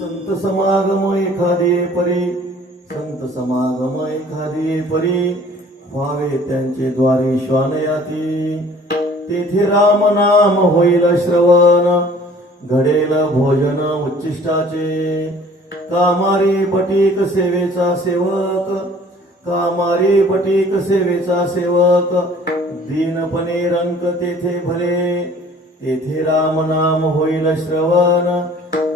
संत समागम एखादे परी, संत समागम एखादे परी, व्हावे त्यांचे द्वारी श्वानयाती. तेथे राम नाम होईल श्रवण, घडेल भोजन उच्चिष्टाचे. कामारी बटीक सेवेचा सेवक, कामारी बटीक सेवेचा सेवक, दीनपणे रंक तेथे भले. तेथे राम नाम होईल श्रवण,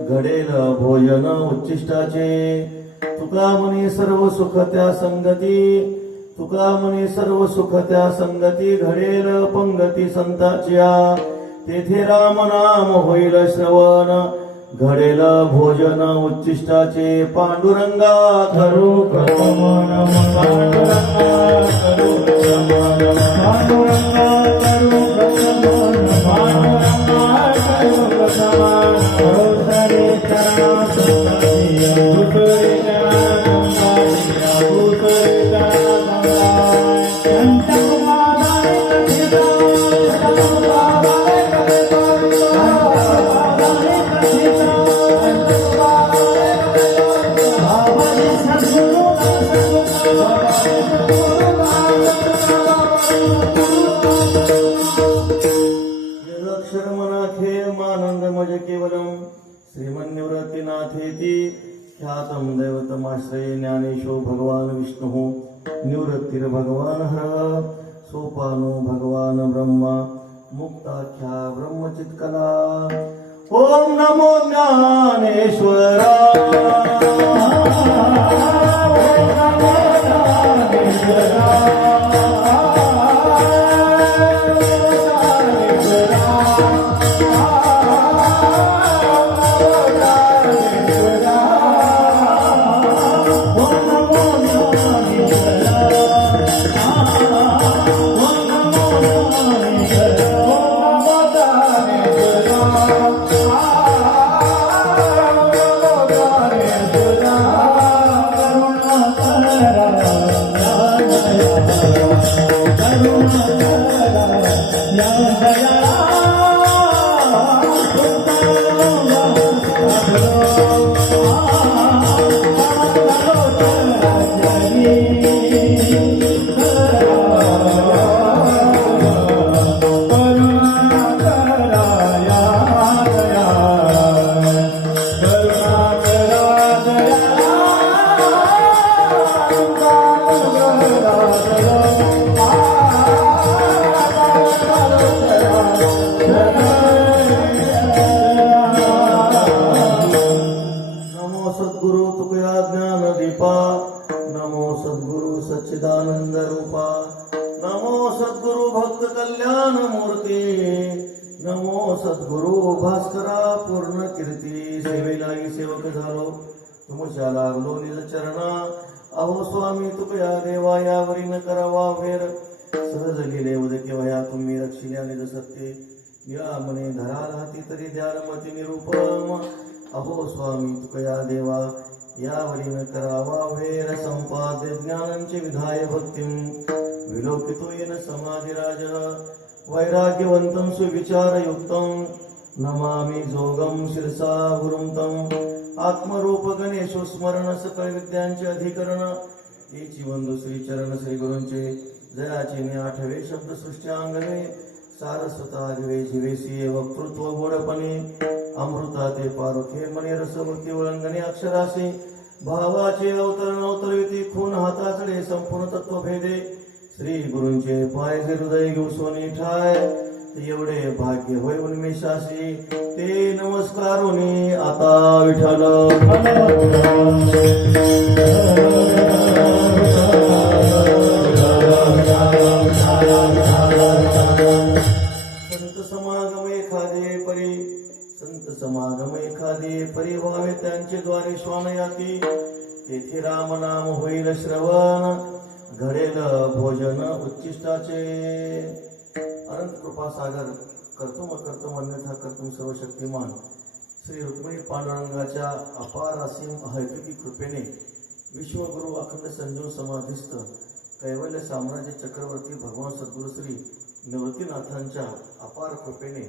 घडेल भोजन उच्चिष्टाचे. तुका म्हणे सर्व सुख त्या संगती, तुका म्हणे सर्व सुख त्या संगती, घडेल पंगती संताच्या. तेथे राम नाम होईल श्रवण, घडेल भोजन उच्चिष्टाचे. पांडुरंगा करू प्रथम नमः, पांडुरंगा करू प्रथम नमः, पांडुरंगा करू प्रथम नमः, पांडुरंगा करू प्रथम नमः. हरे चरणा संतानिया, दुसरे चरणा संतानिया, दुसरे चरणा केवलम श्रीमन्निवृत्तिनाथेति ख्यातम दैवतमाश्रये. ज्ञानेशो भगवान विष्णु, निवृत्तिर्भगवान हर, सोपानो भगवान ब्रह्मा, मुक्ताख्या ब्रह्मचित्कला. ओम नमो ज्ञानेश्वरा, सच्चिदानंद रूपा. नमो सद्गुरु भक्त कल्याण मूर्ती, नमो सद्गुरु भास्करा पूर्ण कीर्ती. सेवेलाही सेवक झालो तुमच्या लागलो निज चरणा. अहो स्वामी तुकया देवा यावरी न करावा वेर. सहज गेले उदके वया तुम्ही रक्षिल्या निज सत्ते. या मने धराल हाती तरी द्याल मती निरूपम. अहो स्वामी तुकया देवा यावरी न करावा वेर. संपाद्य ज्ञानांचे विधाय भक्तिं, विलोकितो येन समाधिराज. वैराग्यवंतं सुविचारयुक्तं, नमामि जोगं शिरसा गुरुं तम्. आत्मरूप गणेशो स्मरण सकळ विद्यांचे अधिकरण. एची वंदू श्री चरण श्री गुरूंचे. जयाचे ने आठवे शब्द सृष्ट्यांगवे. सारस्वता दिवे जीवेसी वक्तृत्व गोडपणे. अमृता ते पारुखे मने रसवृत्ती वळंगणे अक्षरासे. भावाचे अवतरण अवतरविती खून हाताचडे संपूर्ण तत्वभेदे. श्री गुरूंचे पायचे हृदय घेऊ सोनी ठाय. एवढे भाग्य होय उन्मेषाशी. ते नमस्कारोनी आता विठ्ठल. समागम एखादे परी, संत समागम एखादे परी, व्हावे त्यांचे द्वारे श्वानयाती. तेथे राम नाम होईल श्रवण, घडेल भोजन उच्चिष्टाचे. अनंत कृपा सागर कर्तुम कर्तुम अन्यथा कर्तुम सर्व शक्तिमान श्री रुक्मिणी पांडुरंगाच्या अपार असीम अहैतुकी कृपेने विश्वगुरु अखंड संजीव समाधिस्थ कैवल्य साम्राज्य चक्रवर्ती भगवान सद्गुरु श्री निवृत्तीनाथांच्या अपार कृपेने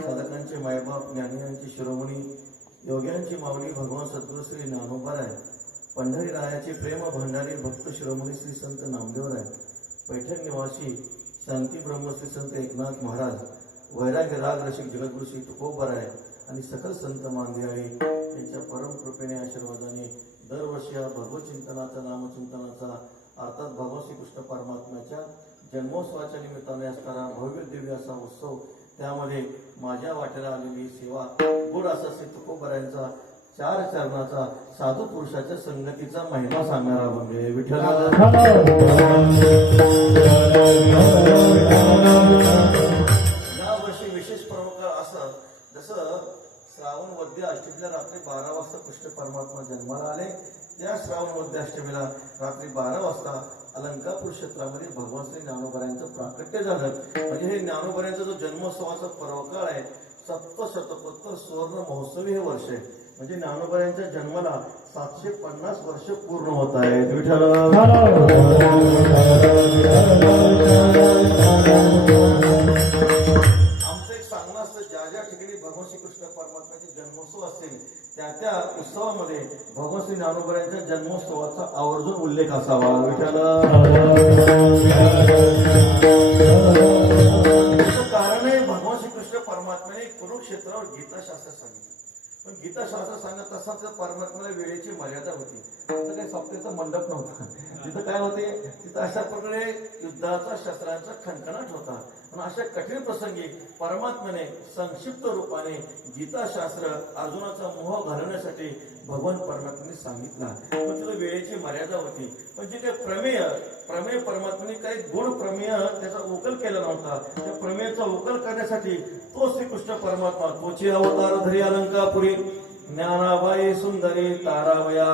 साधकांचे मायबाप ज्ञानियांचे शिरोमणी योग्यांची माऊली भगवान सद्गुरू श्री ज्ञानोबाराय, पंढरी रायाचे प्रेम भंडारी भक्त शिरोमणी श्री संत नामदेवराय, पैठण निवासी शांती ब्रह्मश्री संत एकनाथ महाराज, वैराग्य राग रसिक जगद्गुरू श्री तुकोबराय आणि सकल संत मांदियाळी यांच्या परम कृपेने आशीर्वादाने दरवर्षी हा भगवत चिंतनाचा नामचिंतनाचा अर्थात भगवान श्रीकृष्ण परमात्म्याच्या जन्मोत्सवाच्या निमित्ताने असणारा भव्य दिव्य असा उत्सव, त्यामध्ये माझ्या वाट्याला आलेली सेवा गुड असा श्री तुकोबरायांचा 4 चरणाचा साधू पुरुषाच्या संगतीचा महिमा सांगणारा म्हणजे विठ्ठल। या वर्षी विशेष प्रमुख असं जसं श्रावण वद्य अष्टमीला रात्री 12 वाजता कृष्ण परमात्मा जन्माला आले, त्या श्रावण वद्य अष्टमीला रात्री 12 वाजता अलंकापूर क्षेत्रामध्ये भगवान श्री ज्ञानोबरायांचं प्राकट्य झालं। म्हणजे हे ज्ञानोबरायांचा जो जन्मोत्सवाचा पर्वकाळ आहे, सप्तशतकोत्तर सुवर्ण महोत्सवी हे वर्ष आहे। म्हणजे ज्ञानोबरायांच्या जन्माला 750 वर्ष पूर्ण होत आहेत। विठ्ठल आमचं एक सांगणं असतं, ज्या ज्या ठिकाणी भगवान श्रीकृष्ण परमात्म्याचे जन्मोत्सव असतील त्या उत्सवामध्ये भगवान श्री ज्ञानोबरायांच्या जन्मोत्सवाचा आवर्जून उल्लेख असावा। विठ्ठल कारण आहे, भगवान श्रीकृष्ण परमात्म्याने कुरुक्षेत्रावर गीताशास्त्र सांगितलं, पण गीताशास्त्र सांगत असताना परमात्म्याला वेळेची मर्यादा होती। तिथं काही सप्तेचा मंडप नव्हता, तिथं काय होते, तिथं अशा प्रकारे युद्धाचा शस्त्रांचा खणखणाट होता। पण अशा कठीण प्रसंगी परमात्म्याने संक्षिप्त रूपाने गीताशास्त्र अर्जुनाचा मोह घालवण्यासाठी भगवान परमात्म्याने सांगितला, पण तिथं वेळेची मर्यादा होती। पण जे काही प्रमेय परमात्म्याने काही गुण प्रमेय त्याचा उकल केला नव्हता, त्या प्रमेयाचा उकल करण्यासाठी तो श्रीकृष्ण परमात्मा तोचे अवतार धरी अलंकापुरी, ज्ञानाबाई सुंदरी तारावया,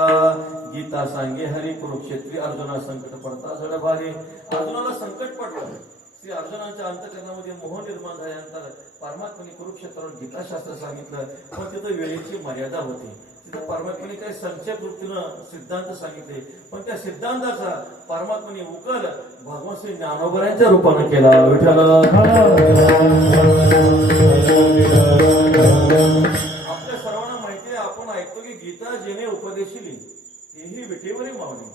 गीता सांगे हरी कुरुक्षेत्री, अर्जुना संकट पडता जड भारी। अर्जुनाला संकट पडलं, श्री अर्जुनाच्या अंतःकरणामध्ये मोह निर्माण झाल्यानंतर परमात्म्याने कुरुक्षेत्रावर गीताशास्त्र सांगितलं, पण तिथं वेळेची मर्यादा होती। तिथं परमात्म्याने काही संक्षेप वृत्तीनं सिद्धांत सांगितले, पण त्या सिद्धांताचा परमात्म्याने उकल भगवान श्री ज्ञानोबरायांच्या रूपाने केला। विठ्ठल आपल्या सर्वांना माहिती आहे, आपण ऐकतो की गीता जेणे उपदेशिली तेही विटेवरी मावली।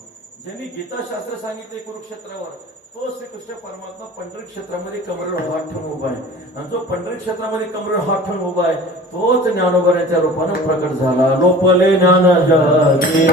ज्यांनी गीताशास्त्र सांगितले कुरुक्षेत्रावर, तो श्रीकृष्ण परमात्मा पंढरी क्षेत्रामध्ये कमरेवर हात ठेवून उभा आहे, आणि जो पंढरी क्षेत्रामध्ये कमरेवर हात ठेवून उभा आहे तोच ज्ञानोबरायांच्या रूपानं प्रकट झाला। लोपले ज्ञान जगी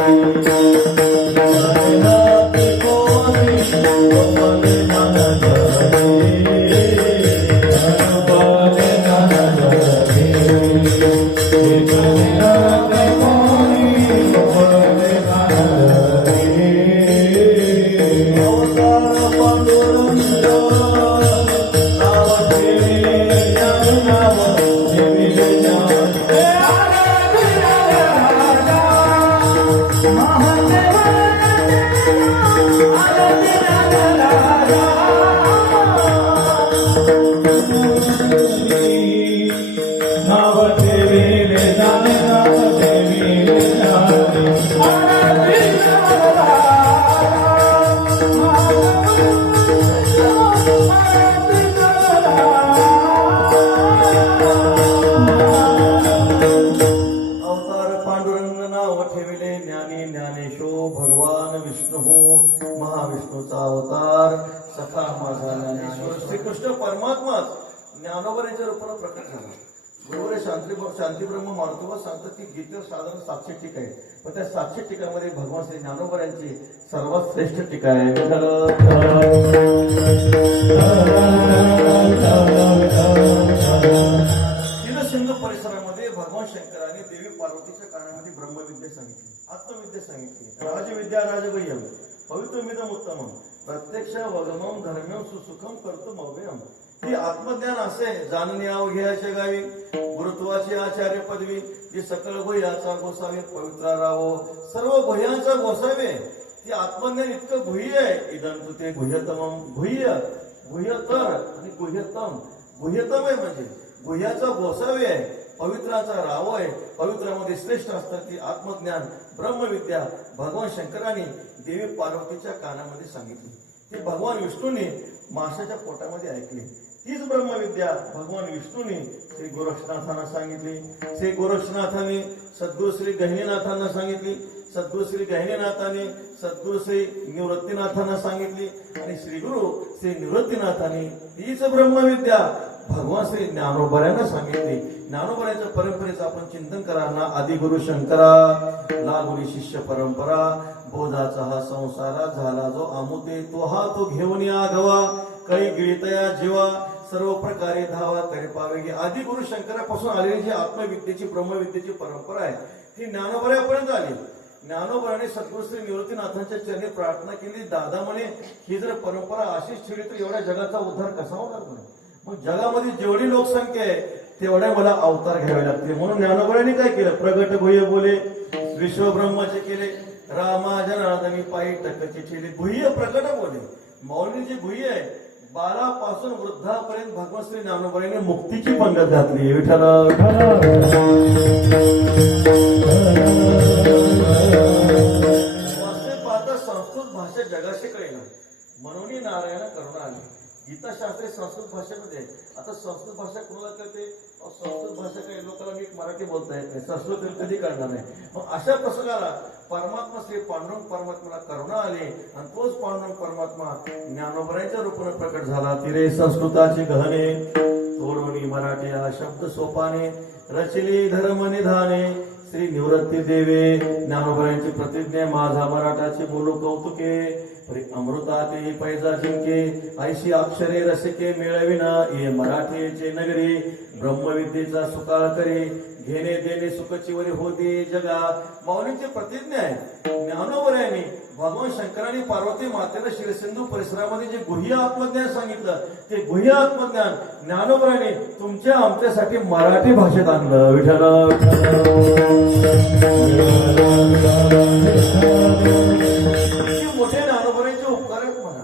श्रीकृष्ण परमात्माच ज्ञानोबरायांच्या रूपाने प्रकट झाला। गुरुवारी शांती ब्रह्म मारुतीवर सांगतात की गीतेवर साधारण 700 टीका आहेत, पण त्या 700 टीकामध्ये भगवान श्री ज्ञानोबरायांची सर्वात श्रेष्ठ टीका आहे। सिंधू परिसरामध्ये भगवान शंकराने देवी पार्वतीच्या कानामध्ये ब्रह्मविद्या सांगितली, आत्मविद्या सांगितली, राजविद्या राजगह्यम पवित्रमिदम उत्तमम प्रत्यक्ष वगमम धर्म्यम सुसुखम कर्तुम अव्ययम। ही आत्मज्ञान असे जाणणे अवघ्याच्या गावी, गुरुत्वाची आचार्य पदवी, जी सकल गुह्याचा गोसावी, पवित्रा राहो सर्व गुह्यांचा गोसावे। ती आत्मज्ञान इतकं गुह्य आहे, इदंतु ते गुह्यतमम, गुह्यतर आणि गुह्यतम। गुह्यतम आहे म्हणजे गुह्याचा गोसावे आहे, पवित्राचा राव आहे, पवित्रामध्ये श्रेष्ठ असतात ती आत्मज्ञान ब्रह्मविद्या भगवान शंकराने देवी पार्वतीच्या कानामध्ये सांगितली। ती भगवान विष्णूने माशाच्या पोटामध्ये ऐकली, तीच ब्रह्मविद्या भगवान विष्णूने श्री गोरक्षनाथांना सांगितली. श्री गोरक्षनाथांनी सद्गुरु श्री गहिनीनाथांना सांगितली. सद्गुरु श्री गहिनीनाथांनी सद्गुरु श्री निवृत्तीनाथांना सांगितली. आणि श्री गुरु श्री निवृत्तीनाथांनी तीच ब्रह्मविद्या भगवान श्री ज्ञानोबऱ्यांना सांगितली. ज्ञानोबऱ्यांच्या परंपरेचं आपण चिंतन करा ना. आदिगुरु शंकरा लागुली शिष्य परंपरा, बोधाचा हा संसारा झाला जो आमुते, तो हा तो घेऊन या गवा, कळी गिळतया जीवा, सर्व प्रकारे धावा करे पावे. आदिगुरु शंकरापासून आलेली जी आत्मविद्येची ब्रह्मविद्येची परंपरा आहे ती ज्ञानोबऱ्यापर्यंत आली. ज्ञानोबराने सद्गुरु श्री निवृत्तीनाथांच्या चरणी प्रार्थना केली. दादा म्हणे ही जर परंपरा अशीच ठेवली तर एवढ्या जगाचा उद्धार कसा होणार म्हणे. मग जगामध्ये जेवढी लोकसंख्या आहे तेवढ्या मला अवतार घ्यावे लागते. म्हणून ज्ञानोबराने काय केलं, प्रगट गुह्य बोले विश्व ब्रह्माचे केले, रामा जनार्दनी पायी टकचे ठेले. गुह्य प्रगट बोले, मौली जे गुह्य आहे बालापासून वृद्धापर्यंत भगवान श्री ज्ञानोबराने मुक्तीची पंगत घातली. विठ्ठल संस्कृत भाषा जगाशी कळेना म्हणून नारायण करुणा आली. गीताशास्त्रे संस्कृत भाषेमध्ये. आता संस्कृत भाषा कोणाला कळते, संस्कृत भाषा काही लोकांना मी मराठी बोलता येत नाही, संस्कृत कधी कळणार नाही. मग अशा प्रसंगाला परमात्मा श्री पांडुरंग परमात्म्याला करुणा आली आणि तोच पांडुरंग परमात्मा ज्ञानोबरांच्या रूपाने प्रकट झाला. तिरे संस्कृताचे गहने तोडवणी मराठ्या शब्द सोपाने, रचली धर्म निधाने श्री निवृत्ती देवे. ज्ञानोबरांची प्रतिज्ञा माझा मराठाचे बोलू कौतुके, अमृताते पैजा जिंके, ऐशी अक्षरे रसिके मिळविना ये मराठीचे नगरी. ब्रह्मविद्येचा सुकाळ करे, घेणे देणे सुखचिवरी होते जगा. माऊलींची प्रतिज्ञा आहे. ज्ञानोबरांनी भगवान शंकरांनी पार्वती मातेला शिरसिंधू परिसरामध्ये जे गुह्य आत्मज्ञान सांगितलं ते गुह्य आत्मज्ञान ज्ञानोबरांनी तुमच्या आमच्यासाठी मराठी भाषेत आणलं. विठ्ठल मोठे ज्ञानोबरांचे उपकार आहेत म्हणा.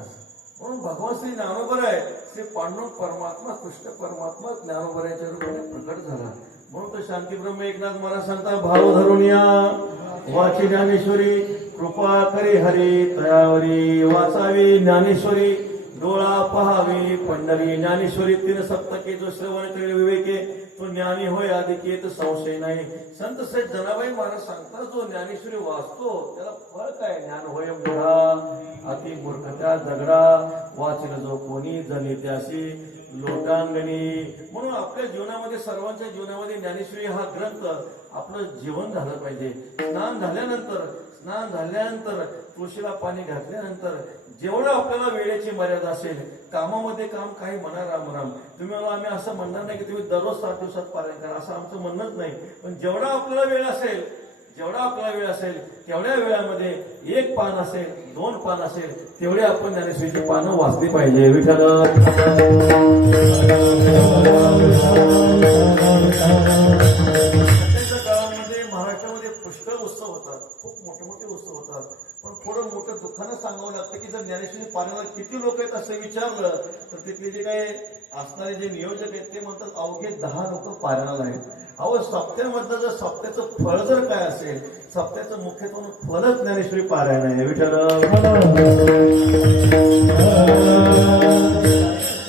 म्हणून भगवान श्री ज्ञानोबर आहे श्री पांडुरंग परमात्मा कृष्ण परमात्मा ज्ञानोबरांच्या रूपाने प्रकट झाला. म्हणून तो शांती ब्रह्म एकनाथ महाराज सांगता भाव धरून या वाची ज्ञानेश्वरी, कृपा करी हरी तयावरी. वाचावी ज्ञानेश्वरी, डोळा पहावी पंढरी. ज्ञानेश्वरी 3 सप्तके, जो श्रवण करेल विवेके तो ज्ञानी होय अधिकेत संशय नाही. संत श्रेष्ठ जनाबाई महाराज सांगतात जो ज्ञानेश्वरी वाचतो त्याला फळ काय, ज्ञान होय मूढा अति मूर्खत्या दगडा. वाचन जो कोणी जनी त्याशी लोटांगणी. म्हणून आपल्या जीवनामध्ये सर्वांच्या जीवनामध्ये ज्ञानेश्वरी हा ग्रंथ आपलं जीवन झालं पाहिजे. स्नान झाल्यानंतर तुळशीला पाणी घातल्यानंतर जेवढं आपल्याला वेळेची मर्यादा असेल, कामामध्ये काम काही म्हणा राम. तुम्ही आम्ही असं म्हणणार नाही की तुम्ही दररोज 7 दिवसात पारायण करा असं आमचं म्हणणंच नाही. पण जेवढा आपल्याला वेळ असेल तेवढ्या वेळामध्ये 1 पान असेल 2 पान असेल तेवढे आपण ज्ञानेश्वरीची पानं वाचली पाहिजे. विठ्ठल काळामध्ये महाराष्ट्रामध्ये पुष्कळ उत्सव होतात, खूप मोठे उत्सव होतात. पण थोडं मोठं दुःखानं सांगावं लागतं की जर ज्ञानेश्वरी पाण्यावर किती लोक आहेत असं विचारलं तर तिथले जे काही असणारे जे नियोजक आहेत ते म्हणतात अवघे 10 लोक पारायणाला आहेत. अहो सप्त्यामधलं जर सप्त्याचं फळ जर काय असेल, सप्त्याचं मुख्यत्व फलच ज्ञानेश्वरी पारायण आहे. विठ्ठल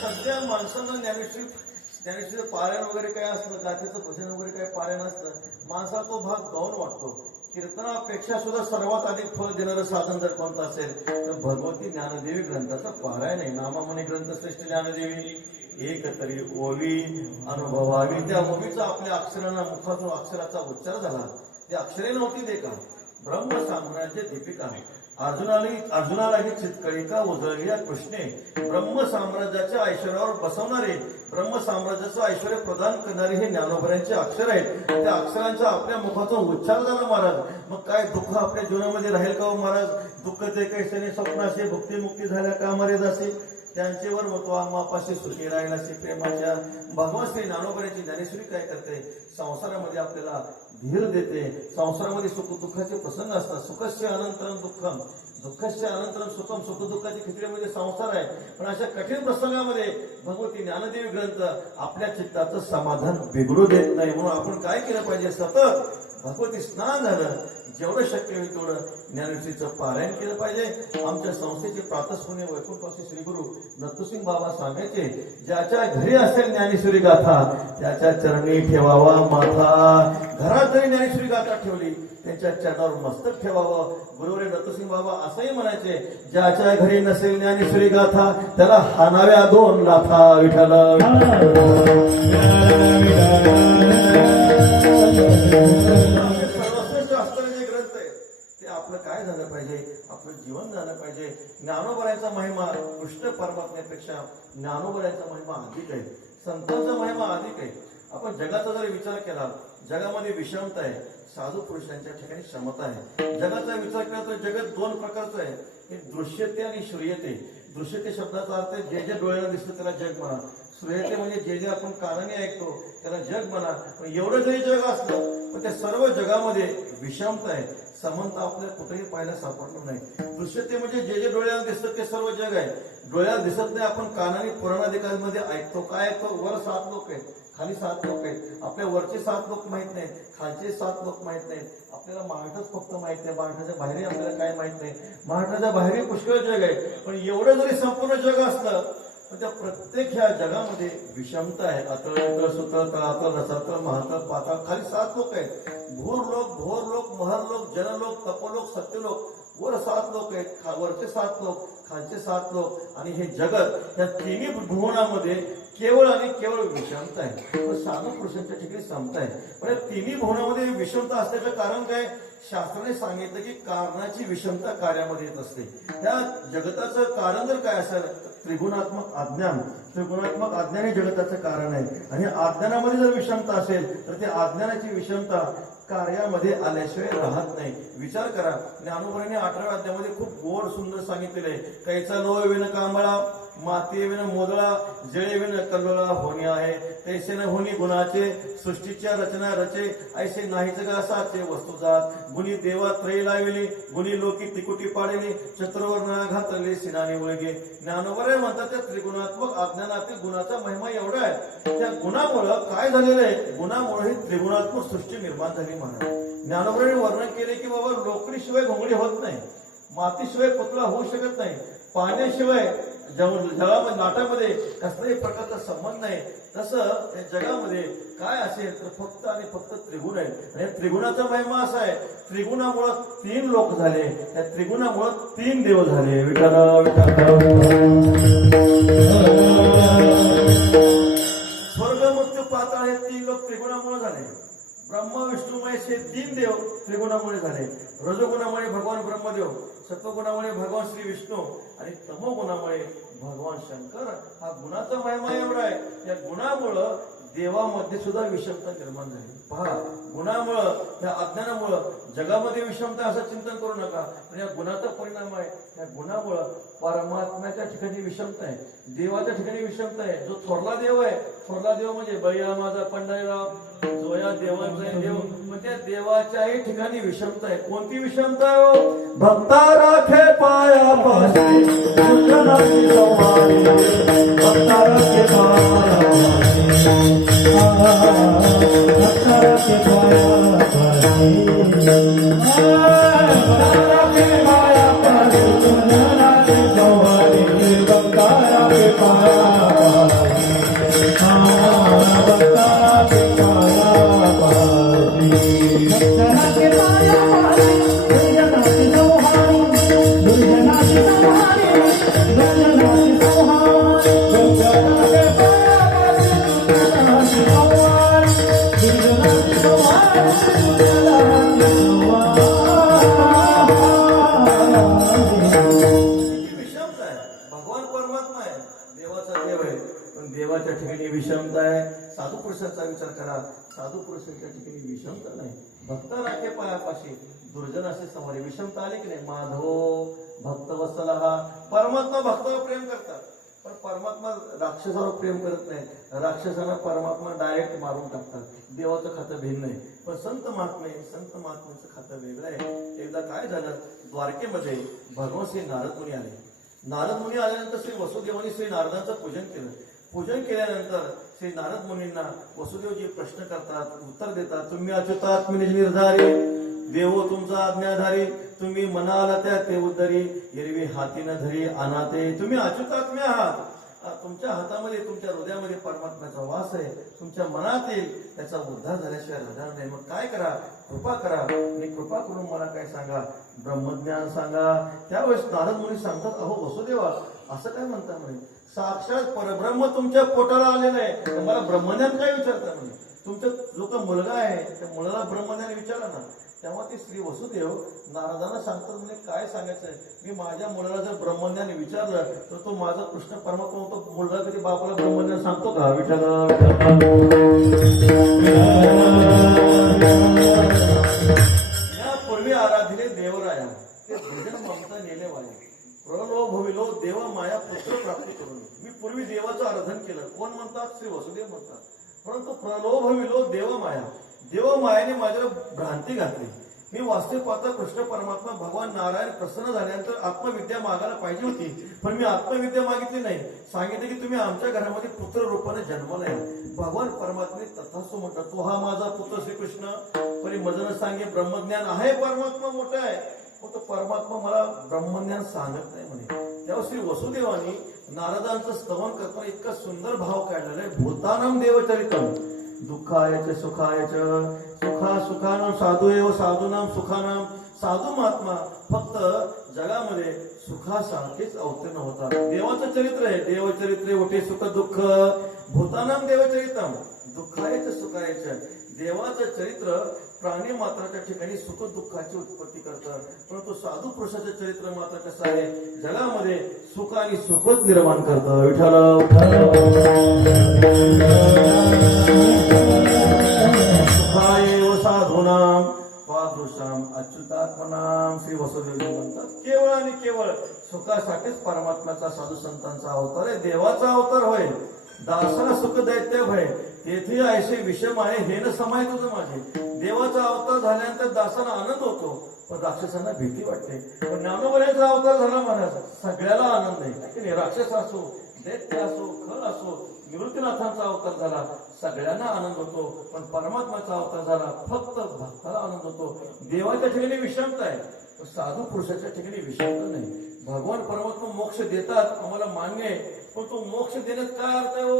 सध्या माणसांना ज्ञानेश्वरी पारायण वगैरे काय असलं, गाथेचं भजन वगैरे काय पारायण असलं, माणसाला तो भाग गौण वाटतो. कीर्तनापेक्षा सुद्धा सर्वात अधिक फळ देणारं साधन जर कोणतं असेल तर भगवती ज्ञानदेवी ग्रंथाचा पारायण आहे. नामामणी ग्रंथ श्रेष्ठ ज्ञानदेवी एक तरी ओवी अनुभवावी. त्या ओवीचा आपल्या अक्षरांना मुखातून अक्षराचा उच्चार झाला. त्या अक्षरे नव्हती दे का ब्रह्म साम्राज्य दीपिका. अर्जुनालाही चितकळिका उजळल्या कृष्णे. ब्रह्म साम्राज्याच्या ऐश्वर्यावर बसवणारे, ब्रह्म साम्राज्याचं ऐश्वर्य प्रदान करणारे हे ज्ञानोबरांचे अक्षर आहेत. त्या अक्षरांचा आपल्या मुखातून उच्चार झाला महाराज. मग काय दुःख आपल्या जीवनामध्ये राहील का हो महाराज. दुःख ते कैसे स्वप्नासे भुक्ती झाल्या का मर्यादासे. त्यांचेवर मग तो आम्हापाशी सुखी राहिलासे प्रेमाच्या. भगवान श्री ज्ञानोबरांची ज्ञानेश्वरी काय करते, संसारामध्ये आपल्याला धीर देते. संसारामध्ये सुख दुःखाचे प्रसंग असतात. सुखस्य अनंतरम दुःखम, दुःखस्य अनंतरम सुखम. सुख दुःखाची खिचडीमध्ये संसार आहे. पण अशा कठीण प्रसंगामध्ये भगवती ज्ञानदेवी ग्रंथ आपल्या चित्ताचं समाधान बिघडू देत नाही. म्हणून आपण काय केलं पाहिजे, सतत भगवती स्नान झालं, जेवढं शक्य होईल तेवढं ज्ञानेश्वरीचं पारायण केलं पाहिजे. आमच्या संस्थेचे प्रातस्पुण्य वैकुंठवासी श्री गुरु नथुसिंग बाबा सांगायचे, ज्याच्या घरी असेल ज्ञानेश्वरी गाथा त्याच्या चरणी ठेवावा माथा. घरात जरी ज्ञानेश्वरी गाथा ठेवली त्यांच्या चरणावर मस्तक ठेवावं. गुरुवरे नथुसिंग बाबा असंही म्हणायचे, ज्याच्या घरी नसेल ज्ञानेश्वरी गाथा त्याला हाणाव्या 2 लाथा. विठ्ठल सर्वश्रेष्ठ असणारे जे ग्रंथ आहेत ते आपलं काय झालं पाहिजे, आपलं जीवन झालं पाहिजे. ज्ञानोबरायांचा महिमा कृष्ण परमात्म्यापेक्षा ज्ञानोबरायांचा महिमा अधिक आहे, संतांचा महिमा अधिक आहे. आपण जगाचा जर विचार केला, जगामध्ये विषमता आहे, साधू पुरुषांच्या ठिकाणी क्षमता आहे. जगाचा विचार केला तर जगत 2 प्रकारचं आहे, एक दृश्यते आणि श्रूयते. दृश्यते शब्दाचा अर्थ जे जे डोळ्याला दिसतं त्याला जग म्हणा. श्रूयते म्हणजे जे जे आपण कानाने ऐकतो त्याला जग म्हणा. पण एवढं जरी जग असलं पण त्या सर्व जगामध्ये विषमता आहे, समानता आपल्याला कुठेही पाहायला सापडणार नाही. दृश्यते म्हणजे जे जे डोळ्याला दिसतं ते सर्व जग आहे. डोळ्याला दिसत नाही, आपण कानाने पुराणाधिकारांमध्ये ऐकतो. काय ऐकतो? वर 7 लोक आहेत, खाली 7 लोक आहेत. आपल्या वरचे 7 लोक माहित नाहीत, खालचे 7 लोक माहित नाहीत. आपल्याला महाराष्ट्रच फक्त माहित नाही, महाराष्ट्राच्या बाहेरही आपल्याला काय माहित नाही. महाराष्ट्राच्या बाहेरही पुष्कळ जग आहे. पण एवढं जरी संपूर्ण जग असलं पण त्या प्रत्येक ह्या जगामध्ये विषमता आहे. अतळ वितळ सुतळ तळातळ रसातळ महातळ पाताळ. खाली 7 लोक आहेत, भूर लोक, भोर लोक, महर लोक, जनलोक, तपोलोक, सत्यलोक. वर 7 लोक आहेत, वरचे 7 लोक, खालचे 7 लोक. आणि हे जगत या तिन्ही भुवनामध्ये केवळ आणि केवळ विषमता आहे, पण साधू पुरुषांच्या ठिकाणी समता आहे. पण या तिन्ही भुवनामध्ये विषमता असण्याचं कारण काय? शास्त्राने सांगितलं की कारणाची विषमता कार्यामध्ये येत असते. त्या जगताचं कारण जर काय असेल, त्रिगुणात्मक अज्ञान. त्रिगुणात्मक अज्ञान हे जगताचं कारण आहे. आणि अज्ञानामध्ये जर विषमता असेल तर त्या अज्ञानाची विषमता कार्यामध्ये आल्याशिवाय राहत नाही. विचार करा, ज्ञानोबरांनी 18व्या अध्यायामध्ये खूप गोड सुंदर सांगितलेलं आहे. कैचा लोह विण कांबळा, माती विण मोदळा, जळे विण कल्लोळा होणी आहे. तैसे न होणी गुणाचे, सृष्टीच्या रचना रचे, ऐसे नाहीच गा साचे वस्तू जात. गुणी देवा त्रय लाविली, गुणी लोकी तिकुटी पाडली, चत्रवर ना घातले सिनाने वळगे. ज्ञानोबराय म्हणतात त्या त्रिगुणात्मक अज्ञानातील गुणाचा महिमा एवढा आहे. त्या गुणामुळं काय झालेलं आहे, गुणामुळे ही त्रिगुणात्मक सृष्टी निर्माण झाली म्हणा. ज्ञानोबराने वर्णन केले की बाबा लोकरीशिवाय घोंगडी होत नाही, मातीशिवाय पुतळा होऊ शकत नाही, पाण्याशिवाय जगामध्ये लाटामध्ये कसल्याही प्रकारचा संबंध नाही. तसं त्या जगामध्ये काय असेल तर फक्त आणि फक्त त्रिगुण आहे. आणि त्रिगुणाचा महिमा असा आहे, त्रिगुणामुळं 3 लोक झाले, त्या त्रिगुणामुळं 3 देव झाले. विठ्ठल स्वर्ग मृत्यू पाताळ हे 3 लोक त्रिगुणामुळे झाले. ब्रह्मा विष्णू महेश हे 3 देव त्रिगुणामुळे झाले. रजोगुणामुळे भगवान ब्रह्मदेव, सत्वगुणामुळे भगवान श्री विष्णू आणि तमोगुणामुळे भगवान शंकर. हा गुणाचा महिमा एवढा आहे. या गुणामुळं देवामध्ये सुद्धा विषमता निर्माण झाली. पहा, गुणामुळं, या अज्ञानामुळं जगामध्ये विषमता असं चिंतन करू नका. पण या गुणाचा परिणाम आहे. या गुणामुळं परमात्म्याच्या ठिकाणी विषमता आहे, देवाच्या ठिकाणी विषमता आहे. जो थोरला देव आहे, थोरला देव म्हणजे बळीरा माझा पंढरीराव, जो या देवाचा देव, पण त्या देवाच्याही ठिकाणी विषमता आहे. कोणती विषमता आहे? भक्ता राखे पायापाशी, दुर्जनाची संहारी, भक्ता राखे पायापाशी, भक्ता राखे पायापाशी, दुर्जनाची संहारी, भक्ता राखे पायापाशी, भक्ता राखे देवाच्या ठिकाणी विषमता आहे. साधू पुरुषाचा विचार करा, साधू पुरुषांच्या ठिकाणी विषमता नाही. भक्त राखे पायापाशी, दुर्जनाशी समोर विषमता आली की नाही. माधव भक्त वत्सल हा. परमात्मा भक्तावर प्रेम करतात, पण परमात्मा राक्षसावर प्रेम करत नाही. राक्षसांना परमात्मा डायरेक्ट मारून टाकतात. देवाचं खातं भिन्न आहे. पण संत महात्म्यांचं खातं वेगळं आहे. एकदा काय झालं, द्वारकेमध्ये भगवान श्री नारद मुनी आले. नारद मुनी आल्यानंतर श्री वसुदेवांनी श्री नारदांचं पूजन केलं. पूजन केल्यानंतर श्री नारद मुनींना वसुदेवजी प्रश्न करतात, उत्तर देतात. तुम्ही अच्युतात्म निज निर्धारी, देवो तुमचा आज्ञाधारी, तुम्ही मनाला त्या ते उद्धरी, एरवी हाती न धरी अनाथे, तुम्ही अच्युतात्म्य आहात. तुमच्या हातामध्ये, तुमच्या हृदयामध्ये परमात्म्याचा वास आहे. तुमच्या मनात येईल त्याचा उद्धार झाल्याशिवाय राहणार नाही. मग काय करा? कृपा करा आणि कृपा करून मला काय सांगा? ब्रह्मज्ञान सांगा. त्यावेळेस नारद मुनी सांगतात, अहो वसुदेवा, असं काय म्हणता म्हणे? साक्षात परब्रह्म तुमच्या पोटाला आलेलं आहे, तर मला ब्रह्मज्ञान काय विचारता म्हणे? तुमचा जो का मुलगा आहे त्या मुलाला ब्रह्मज्ञान विचारा ना. तेव्हा ते श्री वसुदेव नारदांना सांगतात, म्हणजे काय सांगायचंय? मी माझ्या मुलाला जर ब्रह्मज्ञान विचारलं तर तो माझा कृष्ण परमात्मा होतो. मुलगा कधी बापाला ब्रह्मज्ञान सांगतो का? यापूर्वी आराधिले देवराया, ते भजन ममता नेले वाया, प्रलोभ होविलो देव माया पुत्र प्राप्ती करून. मी पूर्वी देवाचं आराधन केलं. कोण म्हणतात? श्री वसुदेव म्हणतात. परंतु प्रलोभ होविलो देव माया, देव मायाने माझ्याला भ्रांती घातली. मी वास्तविक पाहता कृष्ण परमात्मा भगवान नारायण प्रसन्न झाल्यानंतर आत्मविद्या मागायला पाहिजे होती, पण मी आत्मविद्या मागितली नाही. सांगितले की तुम्ही आमच्या घरामध्ये पुत्र रूपाने जन्मलाय. भगवान परमात्मे तथास्तु म्हणतात, तो हा माझा पुत्र श्रीकृष्ण. परी मजन सांगे ब्रह्मज्ञान आहे, परमात्मा मोठा आहे, पण तो परमात्मा मला ब्रह्मज्ञान सांगत नाही म्हणे. तेव्हा श्री वसुदेवानी नारदांचं स्तवन करताना इतका सुंदर भाव काढलेला आहे. भूतानाम देवचरितम दुःखायच सुखायच, सुखा सुखानाम साधू एव साधूनाम सुखानाम. साधू महात्मा फक्त जगामध्ये सुखासारखेच अवतीर्ण होतात. देवाचं चरित्र आहे. देवचरित्रे ओटे सुख दुःख. भूतानाम देवचरितम दुःखायच सुखायच. देवाचं चरित्र प्राणी मात्राच्या ठिकाणी सुख दुःखाची उत्पत्ती करतात, परंतु साधू पुरुषाचं चरित्र मात्र कसं आहे? जगामध्ये सुख आणि सुखच निर्माण करतं. विठ्ठल सुखाय साधूनाम पादृशाम अच्युतात्मनाम. श्री वसुदेव म्हणतात, केवळ आणि केवळ सुखासाठीच परमात्म्याचा साधू संतांचा अवतार आहे. देवाचा अवतार होय. दासाला सुख दैत्य भय, तेथे ऐसे विषम आहे हे न समाय तुझं माझे. देवाचा अवतार झाल्यानंतर दासांना आनंद होतो, पण राक्षसांना भीती वाटते. पण ज्ञानोबऱ्याचा अवतार झाला महाराज, सगळ्याला आनंद आहे. राक्षस असो, दैत्य असो, खल असो, निवृत्तीनाथांचा अवतार झाला, सगळ्यांना आनंद होतो. पण परमात्माचा अवतार झाला, फक्त भक्ताला आनंद होतो. देवाच्या ठिकाणी विषमता आहे, साधू पुरुषाच्या ठिकाणी विषमता नाही. भगवान परमात्मा मोक्ष देतात, आम्हाला मान्य आहे, पण तो मोक्ष देण्यात काय अर्थ आहे हो?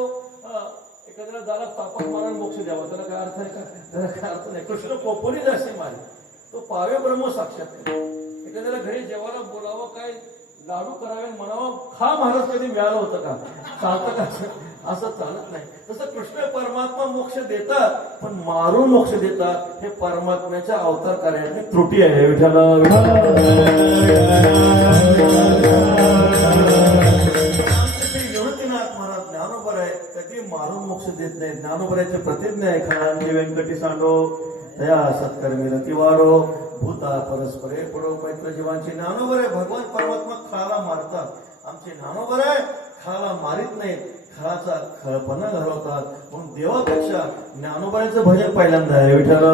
एखाद्याला दारात तापक मारून मोक्ष द्यावा, त्याला काय अर्थ आहे का? त्याला काय अर्थ नाही. कृष्ण कोपोली जासे मारे, तो पावे ब्रह्म साक्षात. एखाद्याला घरी जेवायला बोलावं, काय लाडू करावे म्हणावं, खा महाराज, कधी मिळालं होतं का? चालतं का? असं चालत नाही. तसं कृष्ण परमात्मा मोक्ष देतात, पण मारून मोक्ष देतात. हे परमात्म्याच्या अवतार कार्याची त्रुटी आहे. विठ्ठल निवृत्तीनाथ महाराज ज्ञानोबर आहे, कधी मारून मोक्ष देत नाही. ज्ञानोबराची प्रतिज्ञा आहे, खानांची व्यंकटी सांडो दया सत्कर्मी रतिवारो भूता परस्परे पडो मैत्र जीवांची. ज्ञानोबर आहे. भगवान परमात्मा खळाला मारतात. आमचे ज्ञानोबर आहे, खळाला मारित नाहीत, खळाचा खळपणा घालवतात. म्हणून देवापेक्षा ज्ञानोबराचं भजन पहिल्यांदा आहे. विठ्ठल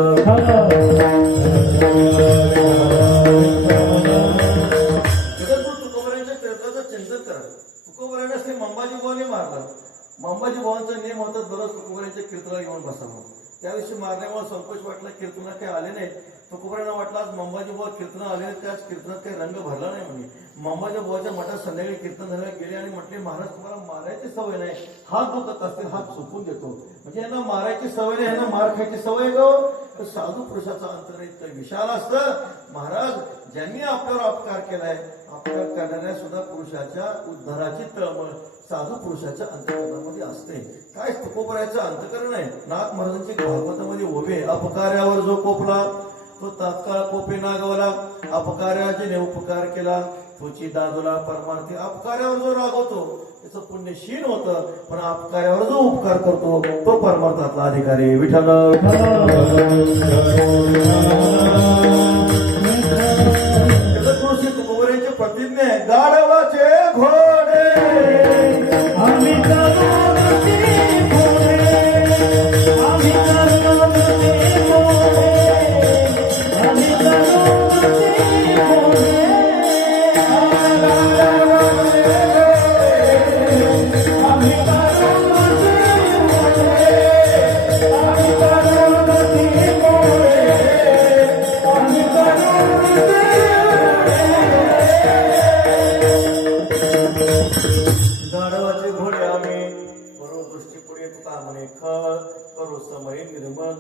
तुकोबरांच्या चरित्राचं चिंतन करा. तुकोबरांना श्री मंबाजी बुवाने मारलं. मंबाजी बुवांचा नियम होता, दररोज तुकोबरांच्या कीर्तनाला येऊन बसावं. त्या दिवशी मारल्यामुळे संकोच वाटला, कीर्तना काही आले नाहीत. तुकोबरांना वाटलं आज मंबाजी बुवा कीर्तन आले नाहीत, त्याच कीर्तनात काही रंग भरला नाही म्हणे. मंबाजी बुवाच्या मठात संध्याकाळी कीर्तन झाले, गेले आणि म्हटले, महाराज तुम्हाला मारायची सवय नाही, हात दुखत असतील, हात चुकून देतो. म्हणजे यांना मारायची सवय नाही, यांना मार खायची सवय गो. तर साधू पुरुषाचा अंतर इतकं विशाल असतं. महाराज ज्यांनी आपल्यावर अपकार केलाय, अपकार करणाऱ्या सुद्धा पुरुषाच्या उद्धाराची तळमळ साधू पुरुषाच्या अंतकरणामध्ये असते. काय तुकोबराचं अंतकरण आहे. नाथ महाराजांची भागवतामध्ये उभे, अपकार्यावर जो कोपला तो तात्काळ कोपे नागवला, अपकार्याचे उपकार केला तोची दादूला परमार्थी. अपकार्यावर जो रागवतो त्याचं पुण्य क्षीण होतं, पण अपकार्यावर जो उपकार करतो तो परमार्थातला अधिकारी. विठ्ठल तुकोबरांची प्रतिज्ञा आहे, गाढवाचे घोडे आम्ही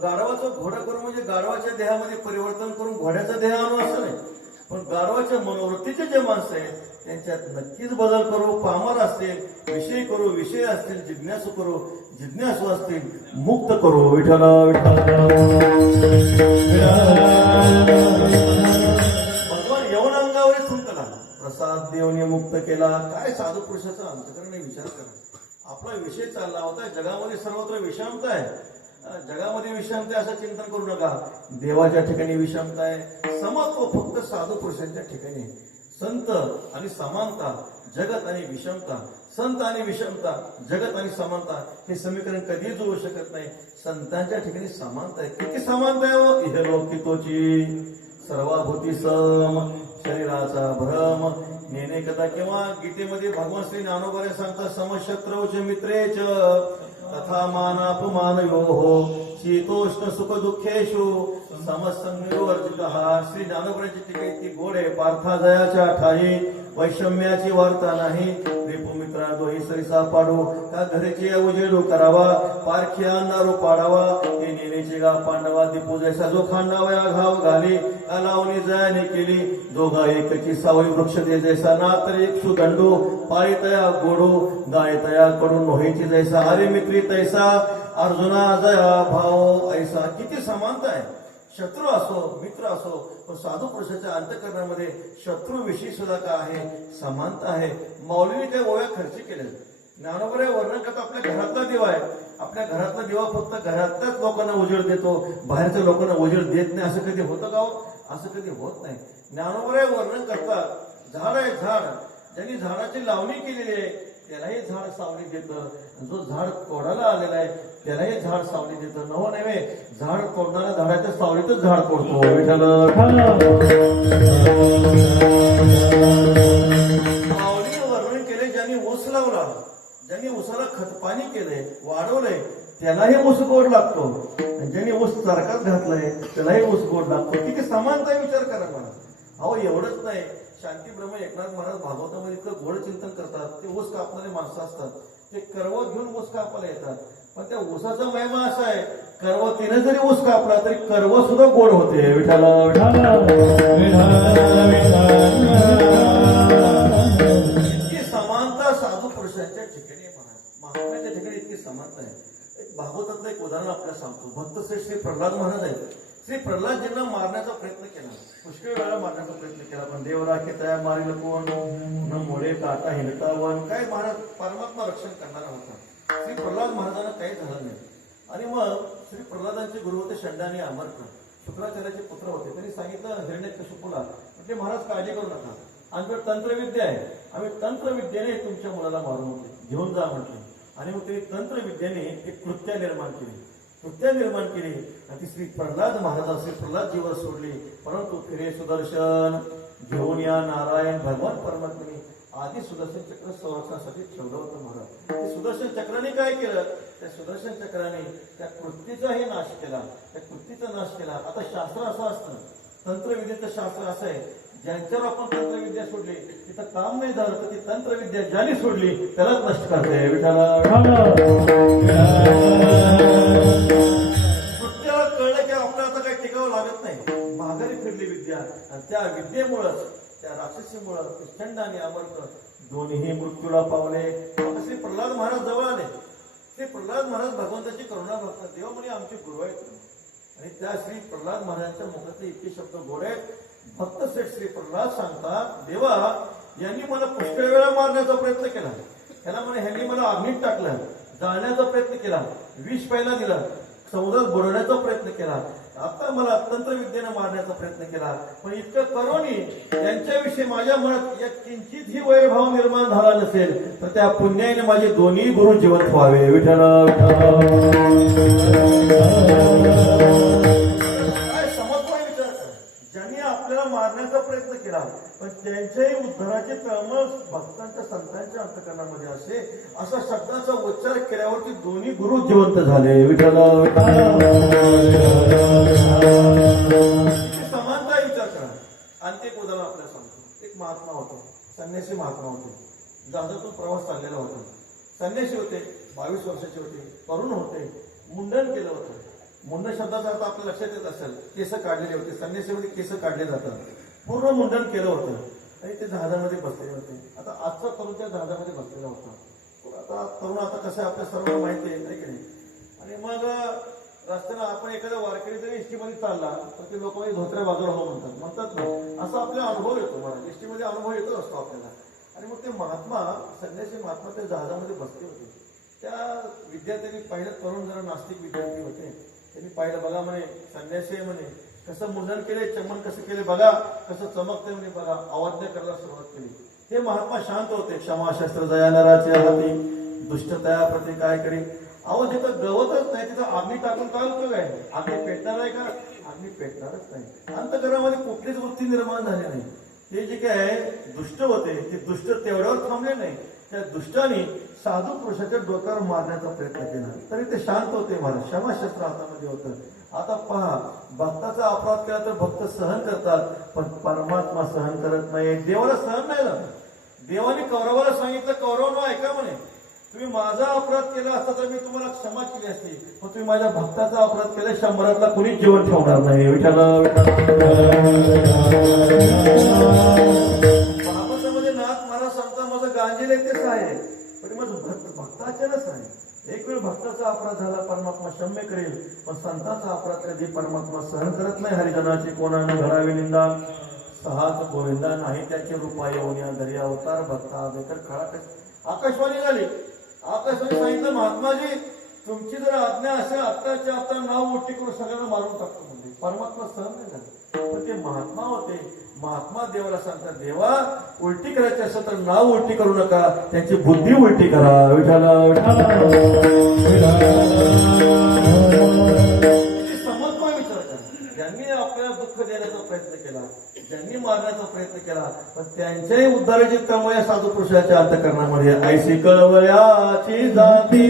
गाढवाचं घोडं करून म्हणजे गाढवाच्या देहामध्ये परिवर्तन करून घोड्याचा देह आणू असं नाही, पण गाढवाच्या मनोवृत्तीचे जे माणसं आहेत त्यांच्यात नक्कीच बदल करू. पामर असतील विषय करू, विषय असतील जिज्ञासू करू, जिज्ञासू असतील मुक्त करू. विठ्ठल भगवान यवन अंगावरच थुंकला, प्रसाद देवने मुक्त केला. काय साधू पुरुषाचा अंतकरणे विचार करा. आपला विषय चालला होता, जगामध्ये सर्वत्र विषमता आहे. जगामध्ये विषमता असं चिंतन करू नका. देवाच्या ठिकाणी विषमता आहे. समत्व फक्त साधू पुरुषांच्या ठिकाणी. संत आणि समानता, जगत आणि विषमता. संत आणि विषमता, जगत आणि समानता हे समीकरण कधीच जुळू शकत नाही. संतांच्या ठिकाणी समानता आहे. किती समानता आहे हो? इहलोकितोची सर्वाभूती सम, शरीराचा भ्रम नेणे कथा. किंवा गीतेमध्ये भगवान श्री ज्ञानोबा सांगतात समशत्रौच मित्रेच तथा मानापमानयोः शीतोष्ण सुख दुःखेषु समसंगयोर्जितः. श्री ज्ञानोबराची टीका इतकी गोड आहे. पार्था जयाच्या ठाई वैषम्याची वार्ता नाही. रिपुमित्रा दोही सरिसा पाडू का घरचे उजेडू करावा. पारखी अंधारू पाडावा हे नेनेचे गा पांडवा. दीपू जैसा जो खांडावया घाव घाली का लावणी जयाने केली. दोघा एकची सावळी वृक्ष दे जैसा ना तर एक सुदंडू. पाळी तया गोडू गाय तया कडून नोहेची जैसा. अरे मित्री तैसा अर्जुना जया भाव ऐसा. किती समानता आहे. शत्रू असो मित्र असो, पण साधू पुरुषाच्या अंतःकरणामध्ये शत्रूविषयी सुद्धा काय आहे? समानता आहे. माऊलीने काही ओव्या खर्च केल्या. ज्ञानोबा वर्णन करता आपल्या घरातला दिवा आहे. आपल्या घरातला दिवा फक्त घरातल्याच लोकांना उजेड देतो, बाहेरच्या लोकांना उजेड देत नाही. असं कधी होतं का हो? असं कधी होत नाही. ज्ञानोबा वर्णन करतात झाड आहे. झाड ज्यांनी झाडाची लावणी केलेली आहे त्यालाही झाड सावली देतं. जो झाड तोडायला आलेला आहे त्यालाही झाड सावली देतं. नव नव्हे, झाड तोडणाऱ्या झाडाच्या सावलीतच झाड तोडतो. विठ्ठल माऊलीने वर्णन केले. ज्यांनी ऊस लावला, ज्यांनी ऊसाला खतपाणी केलंय, वाढवलंय, त्यालाही ऊस गोड लागतो. ज्यांनी ऊस चरकात घातलाय त्यालाही ऊस गोड लागतो. किती समानता विचार करा मला. अहो एवढंच नाही, शांती ब्रह्म एकनाथ महाराज भागवतामध्ये इतकं गोड चिंतन करतात. ते ऊस कापणारे माणसं असतात, ते करवत घेऊन ऊस कापायला येतात. पण त्या ऊसाचा महिमा असा आहे, करवतीने जरी ऊस कापला तरी करव सुद्धा गोड होते. विठाला इतकी समानता साधू पुरुषांच्या ठिकाणी महात्म्याच्या ठिकाणी इतकी समानता आहे. एक भागवतातलं एक उदाहरण आपल्याला सांगतो. भक्त श्री प्रल्हाद महाराज आहेत. श्री प्रल्हादजींना मारण्याचा प्रयत्न केला, पुष्कळ वेळा मारण्याचा प्रयत्न केला, पण देव राखे तया मारिल कोण न मोडे काटा हिंडतावन. काय महाराज परमात्मा रक्षण करणारा होता. श्री प्रल्हाद महाराजांना काही झालं नाही. आणि मग श्री प्रल्हादांचे गुरु होते शंडा आणि अमर्क, शुक्राचार्याचे पुत्र होते. त्यांनी सांगितलं हिरण्यकशिपूला, म्हणजे महाराज काळजी करू नका, आमच्याकडे तंत्रविद्या आहे, आम्ही तंत्रविद्येने तुमच्या मुलाला मारून होते, घेऊन जा म्हटले. आणि मग त्यांनी तंत्रविद्येने एक कृत्या निर्माण केली. आणि ती श्री प्रल्हाद महाराज श्री प्रल्हादजीवर सोडली. परंतु फिरे सुदर्शन घेऊन या नारायण भगवान परमात्म्याने आधी सुदर्शन चक्र संरक्षणासाठी ठेवलं होतं महाराज. ते सुदर्शन चक्राने काय केलं? त्या सुदर्शन चक्राने त्या कृतीचाही नाश केला, त्या कृतीचा नाश केला. आता शास्त्र असं असतं, तंत्रविद्येचं शास्त्र असं आहे, ज्यांच्यावर आपण तंत्रविद्या सोडली तिथं काम नाही झालं तर ती तंत्रविद्या ज्याने सोडली त्यालाच नष्ट करते. कृत्याला कळलं की आपल्याला आता काही टिकावं लागत नाही, माघारी फिरली विद्या. आणि त्या विद्येमुळंच, त्या राक्षसीमुळं चंड आणि अमर्क दोन्हीही मृत्यूला पावले. श्री प्रल्हाद महाराज जवळ आले. श्री प्रल्हाद महाराज भगवंताची करुणा बघतात. देव म्हणे आमचे गुरु आहेत. आणि त्या श्री प्रल्हाद महाराजांच्या मुखातले इतके शब्द गोड आहेत. भक्त श्रेष्ठ श्री प्रल्हाद सांगतात, देवा यांनी मला पुष्कळ वेळा मारण्याचा प्रयत्न केला, त्याला म्हणे ह्यांनी मला अग्नीत टाकलं, जाळण्याचा प्रयत्न केला, विष प्यायला दिलं, समुद्रात बुडवण्याचा प्रयत्न केला, आता मला तंत्रविद्येने मारण्याचा प्रयत्न केला. पण इतकं करूनही त्यांच्याविषयी माझ्या मनात एक किंचितही वैरभाव निर्माण झाला नसेल तर त्या पुण्याने माझे दोन्ही गुरु जिवंत व्हावे. विठ्ठल मारण्याचा प्रयत्न केला, पण त्यांच्याही उद्धाराची तळमळ भक्तांच्या संतांच्या अंतःकरणामध्ये असे असा शब्दाचा उच्चार केल्यावरती दोन्ही गुरु जिवंत झाले. विठ्ठल समानता विचार करा. आणखी एक उदाहरण आपल्याला सांगतो. एक महात्मा होते, संन्यासी महात्मा होते. जहाजातून प्रवास चाललेला होता. संन्यासी होते, 22 वर्षाचे होते, तरुण होते, मुंडन केलं होतं. मुंडन शब्दाचा अर्थ आपल्या लक्षात येत असेल, केस काढलेले होते, संन्यासीमध्ये केस काढले जातात, पूर्ण मुंडन केलं होतं आणि ते जहाजामध्ये बसलेले होते. आता आजचा तरुण त्या जहाजामध्ये बसलेला होता. आता तरुण आता कसं आहे आपल्या सर्वांना माहिती आहे की नाही. आणि मग रस्त्यानं आपण एखाद्या वारकरी जरी एसटीमध्ये चालला तर ते लोक धोत्र्या बाजूला हो म्हणतात ना, असा आपला अनुभव येतो. मला एसटीमध्ये अनुभव येतच असतो आपल्याला. आणि मग ते महात्मा, संन्यासी महात्मा त्या जहाजामध्ये बसले होते. त्या विद्यार्थ्यांनी पाहिलं, तरुण जरा नास्तिक विद्यार्थी होते, त्यांनी पाहिलं, बघा म्हणे संन्यासी आहे म्हणे, कसं मुंडन केले, चमन कसं केले बघा, कसं चमकते म्हणे बघा, आवाज्ञा करायला सुरुवात केली. हे महात्मा शांत होते. क्षमा शस्त्र दया नराचे हाती, दुष्टतया प्रति काय करी. अहो जिथं गवतच नाही तिथं आग्नी टाकून काय उपयोग आहे? आग्नी पेटणार आहे का? आग्नी पेटणारच नाही. अंतःकरणामध्ये कुठलीच वृत्ती निर्माण झाली नाही. ते जे काय दुष्ट होते ते दुष्ट तेवढ्यावर थांबले नाही. त्या दुष्टाने साधू पुरुषाच्या डोक्यावर मारण्याचा प्रयत्न केला तरी ते शांत होते. महाराज क्षमाशस्त्र हातामध्ये होतं. आता पहा, भक्ताचा अपराध केला तर भक्त सहन करतात, पण परमात्मा सहन करत नाही. देवाला सहन नाही झालं. देवाने कौरवाला सांगितलं, कौरवांनो ऐका म्हणे, तुम्ही माझा अपराध केला असता तर मी तुम्हाला क्षमा केली असती, पण तुम्ही माझ्या भक्ताचा अपराध केला, 100तला कुणीच जीवन ठेवणार नाही. महाभारतामध्ये नाथ महाराज सांगता, माझं गांजील तेच आहे, पण माझं भक्ताचेच आहे. एक वेळ भक्ताचा अपराध झाला, परमात्मा क्षम्य करेल, पण संतांचा अपराध कधी परमात्मा सहन करत नाही. हरिजनाची कोणाने घडावी निंदा, सहात गोविंदा नाही त्याचे रूपा येऊन धरी अवतार भक्ता बेकर खळा. आकाशवाणी झाली. आकाशवाणी सांगितलं, महात्माजी तुमची जर आज्ञा असेल आत्ताच्या आता नाव उलटी करून सगळ्यांना मारून टाकतो म्हणजे. परमात्मा सहन नाही झालं, पण ते महात्मा होते. महात्मा देवाला सांगतात, देवा उलटी करायची असेल तर नाव उलटी करू नका, त्यांची बुद्धी उलटी करा. विठाला समत्वय विचार करा. ज्यांनी आपल्याला दुःख देण्याचा प्रयत्न केला, ज्यांनी मारण्याचा प्रयत्न केला, पण त्यांच्याही उद्धाराची तळमळ साधू पुरुषाच्या अंतःकरणामध्ये. ऐशी कळवळ्याची जाती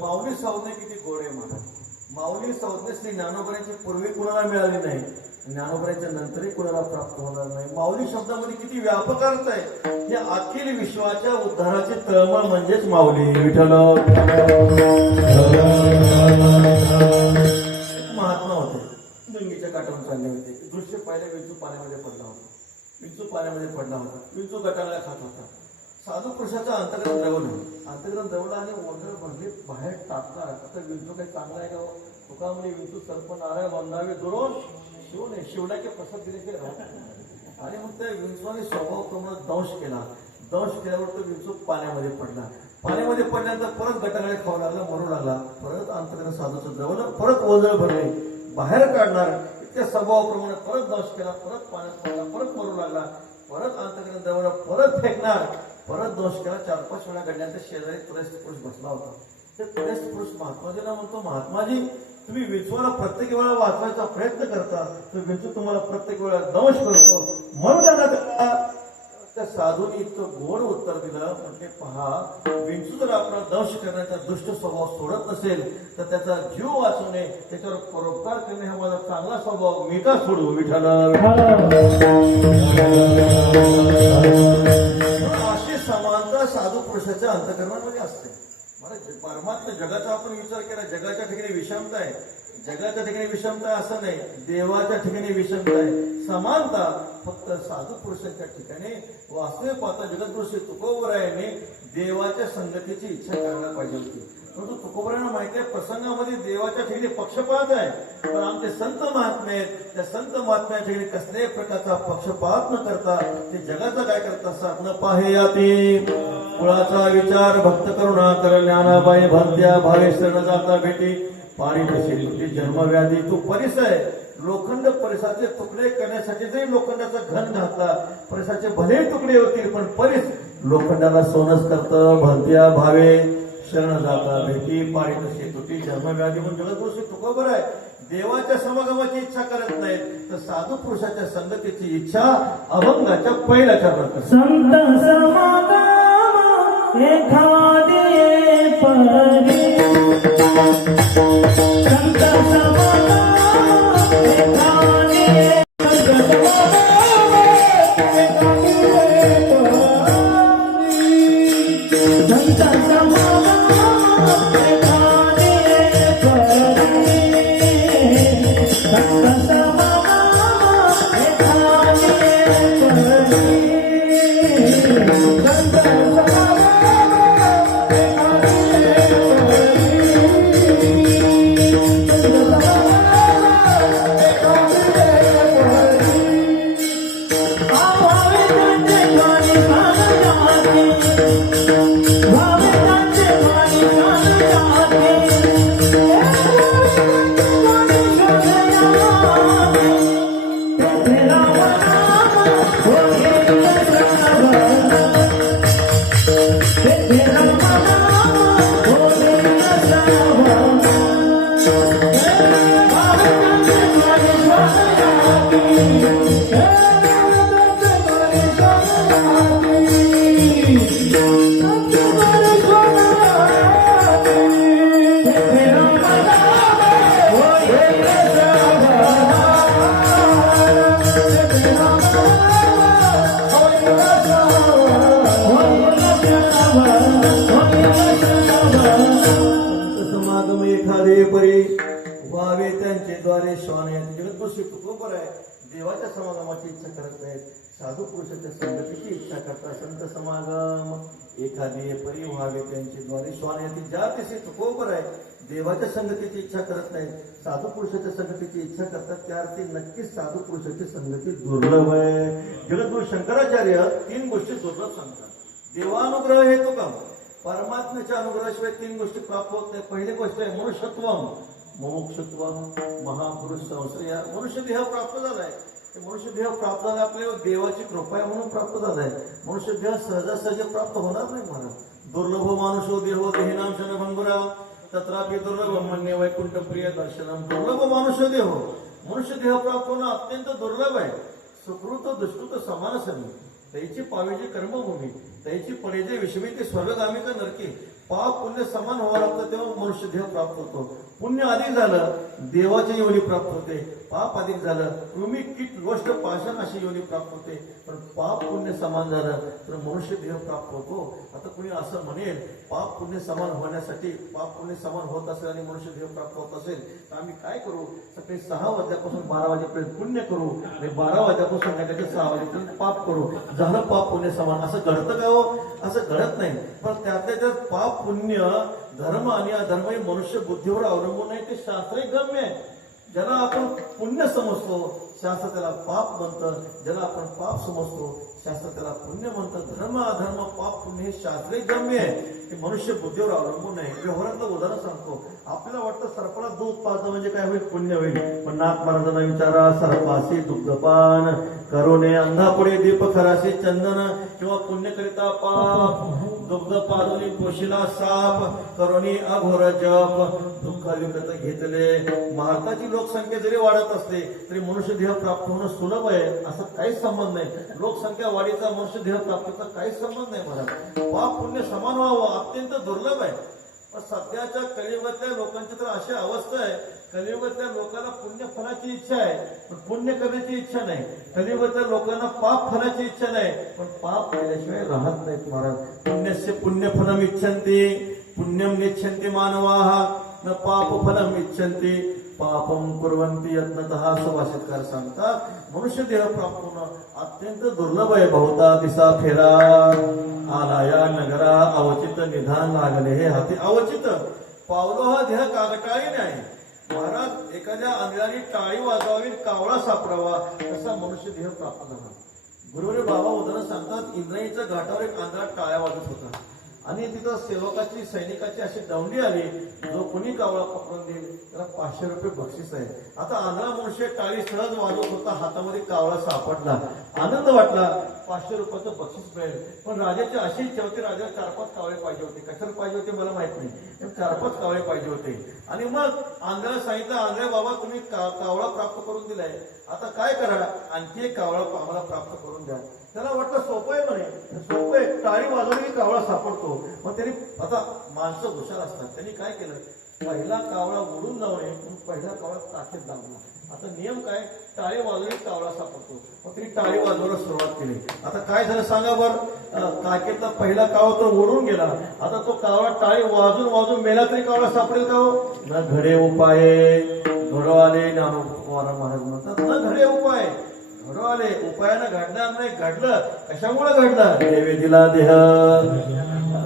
माऊली संज्ञा किती गोड आहे महाराज. माऊली संज्ञा श्री ज्ञानोबरांची पूर्वी कुणाला मिळाली नाही, ज्ञानोबरांच्या नंतरही कुणाला प्राप्त होणार नाही. माऊली शब्दामध्ये किती व्यापक अर्थ आहे. या अखिल विश्वाच्या उद्धाराची तळमळ म्हणजेच माऊली. विठ्ठल महात्मा होते, डुंगीच्या काठावरून चालले होते. दृश्य पाहिलं, विंचू पाण्यामध्ये पडला होता. विंचू गटाला खात होता. साधू पुरुषाचं अंतर्गत जवळ आणि ओंजळ भरली बाहेर टाकणार. आता विंचू काही चांगला आहे का? तुकामुळे विंचू सर्प नारळ वंदावे दुरून शिव नाही, शिवण्याचे प्रसाद दिले आणि मग त्या विंचूने स्वभाव प्रमाणे दंश केल्यावर तो विंचू पाण्यामध्ये पडल्यानंतर परत गटाकडे खाऊ लागला, मरू लागला. परत अंतर्गत साधूचं जवळ, परत ओंजळ भरले बाहेर काढणार. इतक्या स्वभावाप्रमाणे परत दंश केला, परत पाण्यात पडला, परत मरू लागला. परत अंतर्गत जवळ, परत फेकणार, परत दोष केला. 4-5 वेळा घडल्यानंतर शेजारी तुरस्त पुरुष बसला होता. ते तुरस्त पुरुष महात्माजीला म्हणतो, महात्माजी तुम्ही विंचूला प्रत्येक वेळा वाचवायचा प्रयत्न करता, तर विंचू तुम्हाला प्रत्येक वेळा दंश करतो. म्हणून त्या साधूने इतकं गोड उत्तर दिलं. म्हणजे पहा, विंचू जर आपला दंश करण्याचा दुष्ट स्वभाव सोडत नसेल तर त्याचा जीव वाचवणे, त्याच्यावर परोपकार करणे हा माझा चांगला स्वभाव, मी का सोडू. विठाला समानता साधू पुरुषाच्या अंतःकरणामध्ये असते. परमात्मा जगाचा आपण विचार केला, जगाच्या ठिकाणी विषमता आहे. जगाच्या ठिकाणी विषमता असं नाही, देवाच्या ठिकाणी विषमता आहे, समानता फक्त साधू पुरुषांच्या ठिकाणी. वास्तविक पाहता जगद्गुरु श्री तुकोबरायांनी देवाच्या संगतीची इच्छा करायला पाहिजे होती. परंतु तुकोबरायांना माहिती आहे प्रसंगामध्ये देवाच्या ठिकाणी पक्षपात आहे, पण आमचे संत महात्मे आहेत, त्या संत महात्म्या ठिकाणी कसल्याही प्रकारचा पक्षपात न करता ते जगाचा काय करत असतात. न पाहे याती कुळाचा विचार भक्त करुणा कर ज्ञानाबाई भक्त्या भावेश्वर न जाता भेटी पाणी तशी तुझी जन्मव्याधी. तू परिस आहे, लोखंड परिसाचे तुकडे करण्यासाठी जरी लोखंडाचा घन घातला, परिसाचे भले तुकडे होतील, पण परिस लोखंडाला सोनच करतं. भक्त्या भावे शरण जाता भेटी पाणी तशी तुझी जन्मव्याधी. म्हणून जगद्गुरु श्री तुकोबर आहे देवाच्या समागमाची इच्छा करत नाहीत, तर साधू पुरुषाच्या संगतीची इच्छा अभंगाच्या पहिल्या चरणात. संत समागम एखादे परी, संत समागम एखादे व्हावे त्यांचे द्वारे श्वान. जगद्गुरु श्री तुकोबर आहे देवाच्या समागमाची इच्छा करत नाहीत, साधू पुरुषाच्या संगतीची इच्छा करतात. संत समागम एखादी परी व्हावे त्यांचे द्वारे श्वान. ज्या श्री तुकोबर आहे देवाच्या संगतीची इच्छा करत नाहीत, साधू पुरुषाच्या संगतीची इच्छा करतात, त्या अर्थी नक्कीच साधू पुरुषाची संगती दुर्लभ आहे. जगद्गुरु शंकराचार्य 3 गोष्टी दुर्लभ सांगतात. देवानुग्रह हे तो काम, परमात्म्याच्या अनुग्रहाशिवाय 3 गोष्टी प्राप्त होत नाही. पहिली गोष्ट आहे मनुष्यत्वम, मुमुक्षुत्वम, महापुरुष संश्रय. मनुष्य देह प्राप्त झालाय, मनुष्य देह प्राप्त झाला आपल्या देवाची कृपा आहे म्हणून प्राप्त झालाय. मनुष्य देह सहजासहज प्राप्त होणार नाही महाराज. दुर्लभ मानुषो देहो देहिनाम शनभंगुरा तत्रापि दुर्लभ मन्य वैकुंठ प्रिय दर्शनम. दुर्लभ मानुष्य देहो, मनुष्य देह प्राप्त होणं अत्यंत दुर्लभ आहे. सुकृत दुष्कृत समान समी, त्याची पावेची कर्मभूमी, त्याची पडेजे विषमी ते स्वर्गगामी का नरकी. पाप पुण्य समान व्हावं लागतं तेव्हा मनुष्य देह प्राप्त होतो. पुण्य अधिक झालं देवाची योनी प्राप्त होते, पाप अधिक झालं कृमी कीट गोष्ट पाषाण अशी योनी प्राप्त होते. पण पाप पुण्य समान झालं तर मनुष्य देह प्राप्त होतो. आता कुणी असं म्हणेल पाप पुण्य समान होण्यासाठी, पाप पुण्य समान होत असेल आणि मनुष्य देह प्राप्त होत असेल तर आम्ही काय करू, सकाळी 6 वाजल्यापासून 12 वाजेपर्यंत पुण्य करू आणि 12 वाजल्यापासून संध्याकाळच्या 6 वाजेपर्यंत पाप करू, झालं पाप पुण्य समान. असं घडतं का हो? असं घडत नाही. पण त्यातल्या त्यात पाप पुण्य धर्म आणि अधर्म हे मनुष्य बुद्धीवर अवलंबून आहे. ते शास्त्रीय गम्य आहे. ज्याला आपण पुण्य समजतो शास्त्र त्याला पाप म्हणतं, ज्याला आपण पाप समजतो शास्त्र त्याला पुण्य म्हणतं. धर्म अधर्म पाप पुण्य हे शास्त्रीय गम्य आहे, हे मनुष्य बुद्धीवर अवलंबून आहे. व्यवहारातलं उदाहरण सांगतो. आपल्याला वाटतं सर्पाला दूध पाजणं म्हणजे काय होईल, पुण्य होईल. पण नाथ महाराजांना विचारा, सर्पाशी दुग्धपान करुणे अंधापुढे दीप खराशी चंदन, किंवा पुण्य करिता पाप दुग्ध पाजून पोशिला साप करुणी अघोर जप दुःख विगत घेतले. भारताची लोकसंख्या जरी वाढत असते तरी मनुष्य देह प्राप्त होणं सुलभ आहे असं काहीच संबंध नाही. लोकसंख्या वाढीचा मनुष्य देह प्राप्तीचा काहीच संबंध नाही. मला पाप पुण्य समान व्हावं अत्यंत दुर्लभ आहे. पण सध्याच्या कलियुगातल्या लोकांची तर अशी अवस्था आहे, कलियुगातल्या लोकांना पुण्य फलाची इच्छा आहे पण पुण्य करण्याची इच्छा नाही. कलियुगातल्या लोकांना पाप फलाची इच्छा नाही पण पाप केल्याशिवाय राहत नाहीत महाराज. पुण्यस्य पुण्य फलम इच्छन्ति पुण्यम निच्छन्ति मानवाः न पाप फलम इच्छन्ति पापम कुर्वंती यत्नतः सुभाषितकार सांगतात मनुष्य देह प्राप्त होणं अत्यंत दुर्लभ आहे. बहुता दिसा फेरा आलाया नगरा अवचित निधान लागले हे हाती अवचित पावलो हा देह कागटाळी नाही. महाराज एखाद्या आंधळ्याने टाळी वाजवावी कावळा सापडावा तसा मनुष्य देह प्राप्त झाला. गुरुवारी बाबा उदाहरण सांगतात इंद्रायणीच्या घाटावर एक आंधळा टाळ्या वाजत होता आणि तिथं सेवकाची सैनिकाची अशी दौंडी आली. जो कोणी कावळा पकडून देईल त्याला 500 रुपये बक्षीस आहे. आता आंधळा मनुष्य टाळी सहज वाजवत होता, हातामध्ये कावळा सापडला, आनंद वाटला, 500 रुपयाचं बक्षीस मिळेल. पण राजाची अशी इच्छा होती, राजाला 4-5 कावळे पाहिजे होते. कशाला पाहिजे होते मला माहित नाही, 4-5 कावळे पाहिजे होते. आणि मग आंधळ्याला सांगितलं, आंधळ्या बाबा तुम्ही कावळा प्राप्त करून दिलाय, आता काय करा, आणखी एक कावळा आम्हाला प्राप्त करून द्या. त्याला वाटतं सोपं आहे म्हणे, सोपं आहे, टाळी वाजवली कावळा सापडतो. मग त्यांनी आता माणसं हुशार असतात, त्यांनी काय केलं, पहिला कावळा उडून जाऊ नये म्हणून पहिला कावळा टाकीत दाबला. आता नियम काय, टाळी वाजवली कावळा सापडतो. मग त्यांनी टाळी वाजवायला सुरुवात केली. आता काय झालं सांगा बरं, काकेतला पहिला कावळा तो उडून गेला. आता तो कावळा टाळी वाजून वाजून मेला तरी कावळा सापडेल का हो? न घडे उपाय घडवाले ज्ञानोबा महाराज म्हणतात, न घडे उपाय घडवाले, उपायानं घडणार नाही. घडलं कशामुळे घडलं, देवे दिला देह.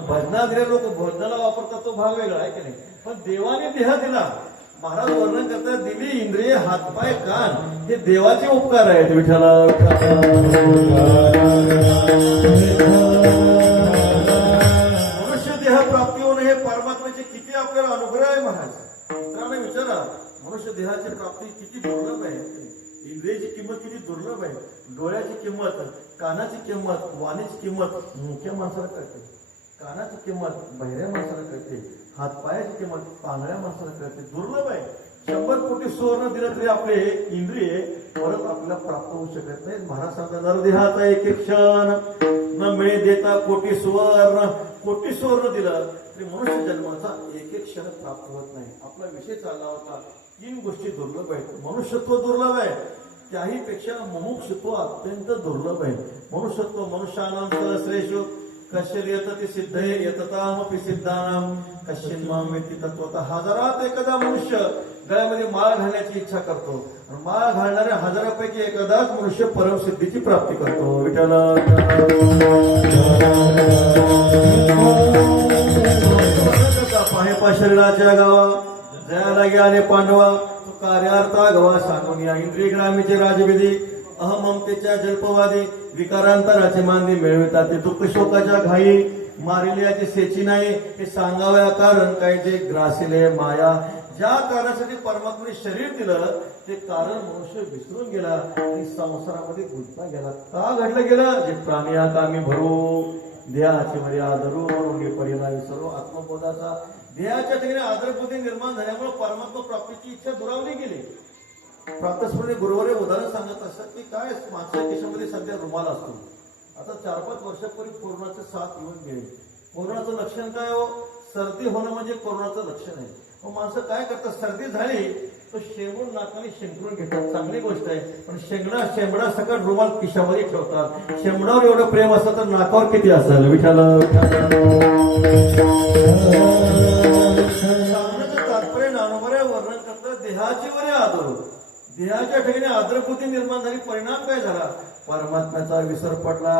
भजना दिले लोक भोजनाला वापरतात तो भाग वेगळा आहे की नाही, पण देवाने देह दिला. महाराज वर्णन करतात, दिली इंद्रिय हातपाय कान हे देवाचे उपकार आहेत. विठ्ठला मनुष्य देह प्राप्ती होणं हे परमात्म्याचे किती आपल्याला अनुग्रह आहे. महाराज मित्रांनो विचारा, मनुष्य देहाची प्राप्ती किती दुर्लभ आहे. इंद्रियाची किंमत किती दुर्लभ आहे. डोळ्याची किंमत, कानाची किंमत, वाणीची किंमत मुख्या माणसाला कळते, कानाची किंमत बहिऱ्या माणसाला कळते, हातपायाची किंमत पांगळ्या माणसाला कळते. दुर्लभ आहे. 100 कोटी सुवर्ण दिलं तरी आपले इंद्रिय परत आपल्याला प्राप्त होऊ शकत नाही. महाराज सांगतात, नरदेहाचा एक एक क्षण न मिळे देता कोटी सुवर्ण, कोटी सुवर्ण दिलं तरी मनुष्य जन्माचा एक एक क्षण प्राप्त होत नाही. आपला विषय चालला होता, 3 गोष्टी दुर्लभ आहेत. मनुष्यत्व दुर्लभ आहे, त्याही पेक्षा मुमुक्षुत्व अत्यंत दुर्लभ आहे. मनुष्यत्व मनुष्यानां सहस्रेषु कश्चित् यतति सिद्धये यततामपि सिद्धानां कश्चिन् मां वेत्ति तत्त्वतः. हजारात एखादा मनुष्य गळ्यामध्ये माळ घालण्याची इच्छा करतो आणि माळ घालणाऱ्या हजारापैकी एखादाच मनुष्य परमसिद्धीची प्राप्ती करतो. विठ्ठल पाहे शरीराच्या गावा जयाला गेले पांडवा, कार्यार्था गवा सांगून या इंद्रिय ग्रामीचे राजविधी. अहममतेच्या जल्पवादी विकारांतराचे मांदी मिळवितात ते दुःख शोकाच्या घाई. मारिल्याचे सेची नाही हे सांगाव्या कारण काय जे ग्रासिले माया. ज्या कारणासाठी परमात्म्याने शरीर दिलं ते कारण मनुष्य विसरून गेला आणि संसारामध्ये गुंतला गेला. का घडलं गेलं, जे प्राणी कामी भरू देहाची मर्यादा धरू म्हणून परिणाम विसरू. आत्मबोधाचा देहाच्या ठिकाणी आदरबुद्धी निर्माण झाल्यामुळे परमात्मा प्राप्तीची इच्छा दुरावली गेली. प्राप्तस्मृती गुरुवारी उदाहरण सांगत असतात की काय मागच्या केशामध्ये सध्या रुमाल असतो. आता 4-5 वर्षापूर्वी कोरोनाचे 7 येऊन गेले. कोरोनाचं लक्षण काय हो, सर्दी होणं म्हणजे कोरोनाचं लक्षण आहे. मग माणसं काय करतात, सर्दी झाली तर शेंबून नाकाने शिंकरून घेतात, चांगली गोष्ट आहे. पण शेंबडा सकट रुमाल खिशामध्ये ठेवतात. शेंबडावर एवढं प्रेम असतं तर नाकावर किती असेल. विठ्ठल तात्पर्य ज्ञानोबा वर्णन करतात, देहाची वरे आदर. देहाच्या ठिकाणी आदरबुद्धी निर्माण झाली, परिणाम काय झाला, परमात्म्याचा विसर पडला.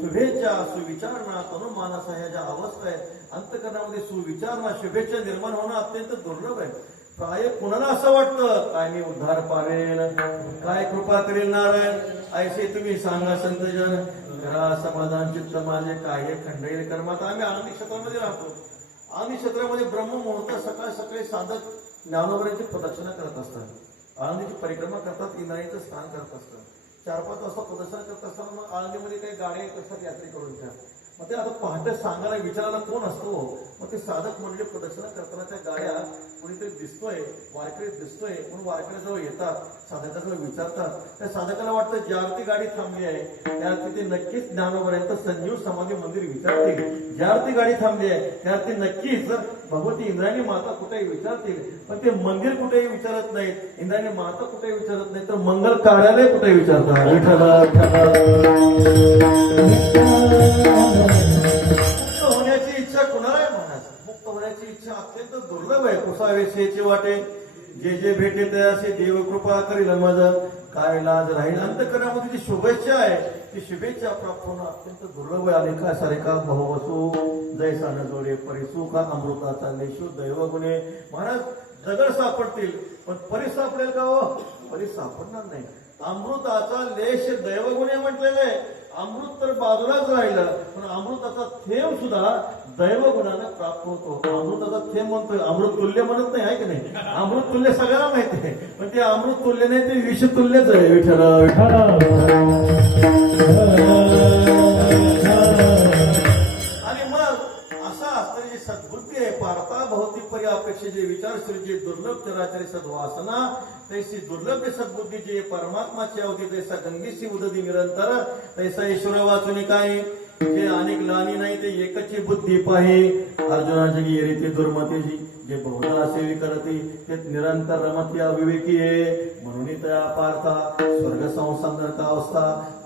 शुभेच्छा सुविचारणा तनुमानसा ह्या ज्या अवस्था आहेत, अंतकरणामध्ये सुविचारणा शुभेच्छा निर्माण होणं अत्यंत दुर्लभ आहे. प्राय कुणाला असं वाटतं काय मी उद्धार पावेन, काय कृपा करेल नारायण, ऐसे तुम्ही सांगा संतजन. घरा समाधान चित्त माझे काय खंडईल कर्मात. आम्ही आनंदी क्षेत्रामध्ये राहतो. आनंदी क्षेत्रामध्ये ब्रह्ममुहूर्त सकाळी सकाळी साधक ज्ञानोबऱ्यांची प्रदक्षिणा करत असतात, आळंदीची परिक्रमा करतात, इंद्रायणीचं स्नान करत असतात. 4-5 वाजता प्रदर्शन करत असताना मग आळंदीमध्ये काही गाड्या येत असतात यात्रेकरूंच्या. मग ते आता पहाटे सांगायला विचारायला कोण असतो, मग ते साधक मंडळी प्रदक्षिणा करताना त्या गाड्या कोणीतरी दिसतोय, वारकरी दिसतोय म्हणून वारकऱ्याजवळ येतात, साधकाजवळ विचारतात. त्या साधकाला वाटतं ज्यावरती गाडी थांबली आहे त्यावरती ते नक्कीच ज्ञानोबऱ्यांचं संजीव समाधी मंदिर विचारतील. ज्यावरती गाडी थांबली आहे त्यावरती नक्कीच भगवती इंद्रायणी माता कुठेही विचारतील. पण ते मंदिर कुठेही विचारत नाहीत, इंद्रायणी माता कुठेही विचारत नाही, तर मंगल कार्यालय कुठेही विचारतात. मुक्त होण्याची इच्छा कुणाला आहे महाराज, मुक्त होण्याची इच्छा अत्यंत दुर्लभ आहे. कुसावेशेची वाटे जे जे भेटे ते असे देव कृपा करील मज काय लाज राहील. अंतकरणामध्ये जी शुभेच्छा आहे ती शुभेच्छा प्राप्त होणं अत्यंत दुर्लभ आहे. अनेका सारेका बहुवसू जैसा न जोडे परिसू का अमृताचा लेशू दैव गुणे. महाराज दगड सापडतील पण परी सापडेल का हो? परी सापडणार नाही. अमृताचा लेश दैवगुणे म्हटलेले. अमृत तर बाजूलाच राहिलं पण अमृताचा थेंब सुद्धा दैवगुणाने प्राप्त होतो. अमृताचा थेंब म्हणतोय, अमृत तुल्य म्हणत नाही, आहे की नाही? अमृत तुल्य सगळ्यांना माहिती आहे पण ते अमृत तुल्य नाही, ते विष तुल्यच आहे. विठ्ठल आणि मग असा असणारी जी सद्बुद्धी आहे पारता भौतिक परी अपेक्षेचे विचारशील जे दुर्लभ चराचरी सद्वासना तैसी दुर्लभ सद्बुद्धी जे परमात्माची अवधी तैसा गंगेशी उदधी निरंतर तैसा ईश्वर वाचुनी काय जे अनेक लानी नाही ते एकची बुद्धी पाहे. अर्जुनाची गिरी ते दुर्मतीची जे बहुधा सेवी करते ते निरंतर रमती अविवेकी आहे. म्हणून त्या पार्था स्वर्ग संसार का अवस्था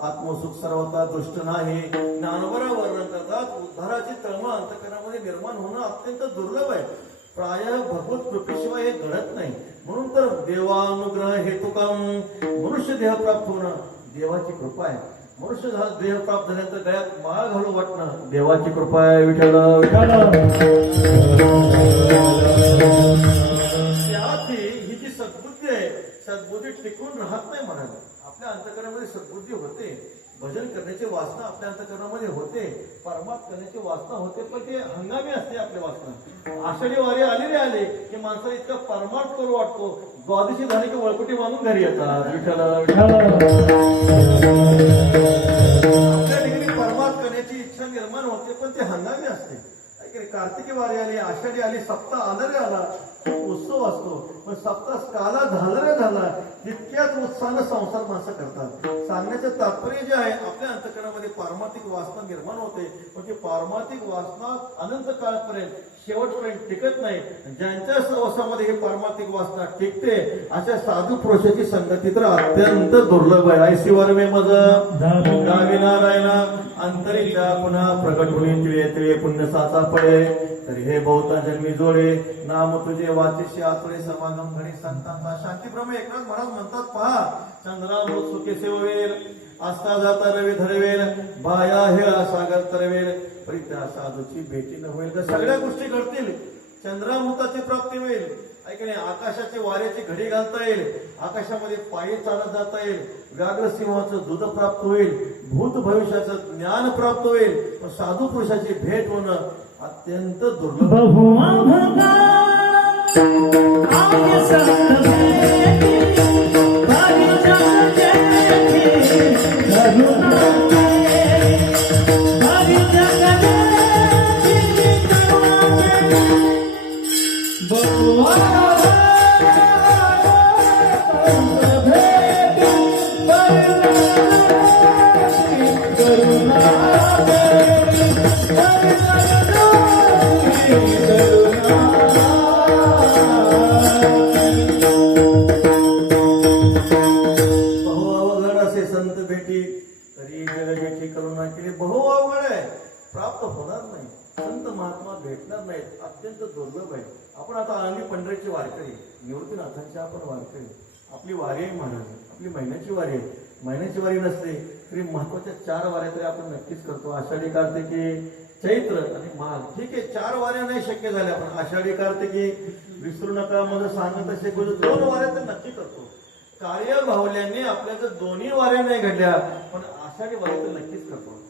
आत्मसुख सर्वता दृष्ट नाही. ज्ञानोबरा वर्णन करतात उद्धाराची तळमळ अंतकरणामध्ये निर्माण होणं अत्यंत दुर्लभ आहे. प्राय भगवत कृपेशिवाय हे घडत नाही. म्हणून तर देवानुग्रह हेतुकम मनुष्य देह प्राप्त होणं देवाची कृपा आहे. मनुष्य देह प्राप्त झाल्यानंतर गळ्यात माळ घालू वाटणं देवाची कृपा आहे. विठ्ठल त्याची ही जी सद्बुद्धी आहे सद्बुद्धी टिकून राहत नाही म्हणाले. आपल्या अंतकरणामध्ये सद्बुद्धी होते, भजन करण्याची वासना आपल्या अंतकरणामध्ये होते, परमार्थ करण्याची वासना होते पण ते हंगामी असते आपल्या वासना. आषाढी वारी आलेली आले की माणसाला इतका परमार्थ करू वाटतो, द्वादशी झाली की वळकुटी बांधून घरी येतात. विठ्ठल आपल्या ठिकाणी परमार्थ करण्याची इच्छा निर्माण होते पण ते हंगामी असते. कार्तिकी वारी आली, आषाढी आली, सप्ताह आदरे आला, खूप उत्सव असतो पण सप्ताह काला झाला रे झाला तितक्याच उत्साहानं संसार माणसं करतात. सांगण्याचं तात्पर्य जे आहे आपल्या अंतकरणामध्ये पारमार्थिक वासना निर्माण होते पण ती पारमार्थिक वासना अनंत काळपर्यंत शेवटपर्यंत टिकत नाही. ज्यांच्या सहवासामध्ये ही पारमार्थिक वासना टिकते अशा साधू पुरुषाची संगती तर अत्यंत दुर्लभ आहे. ऐसी वरमे मज गावी नारायणा अंतरिक्षा पुन्हा प्रकट होईल तिळे तिळे पुण्य साचा पडे तरी हे बहुता जन्मी जोडे नाम तुझे वाचिष्य आतुळे समागम घडी संतांचा. शांतीप्रम एकनाथ महाराज म्हणतात पहा चंद्रामृत सुखे सेवेल आस्था जाता रवी धरवेल बाया हेळा सागर तरवेल परी त्या साधूची भेटी न होईल तर सगळ्या गोष्टी घडतील. चंद्रामृताची प्राप्ती होईल, ऐकणे आकाशाचे वाऱ्याची घडी घालता येईल, आकाशामध्ये पायी चालत जाता येईल, व्याघ्र सिंहाचं दूध प्राप्त होईल, भूत भविष्याचं ज्ञान प्राप्त होईल पण साधू पुरुषाची भेट होणं अत्यंत दुर्लभ. प्राप्त होणार नाही, संत महात्मा भेटणार नाहीत, अत्यंत दुर्लभ आहे. आपण आता आम्ही पंढरीची वारकरी निवृत्तीनाथांची आपण वारकरी आपली वारी आहे महाराज, आपली महिन्याची वारी आहे. महिन्याची वारी नसते तरी महत्वाच्या 4 वाऱ्या तरी आपण नक्कीच करतो. आषाढी कार्तिकी चैत्र आणि माघ ठीक आहे 4 वाऱ्या नाही शक्य झाल्या पण आषाढी कार्तिकी विसरू नका मला सांगत असे 2 वाऱ्या तर नक्की करतो. कार्य भावल्याने आपल्या जर 2 वाऱ्या नाही घडल्या पण आषाढी वारी तर नक्कीच करतो.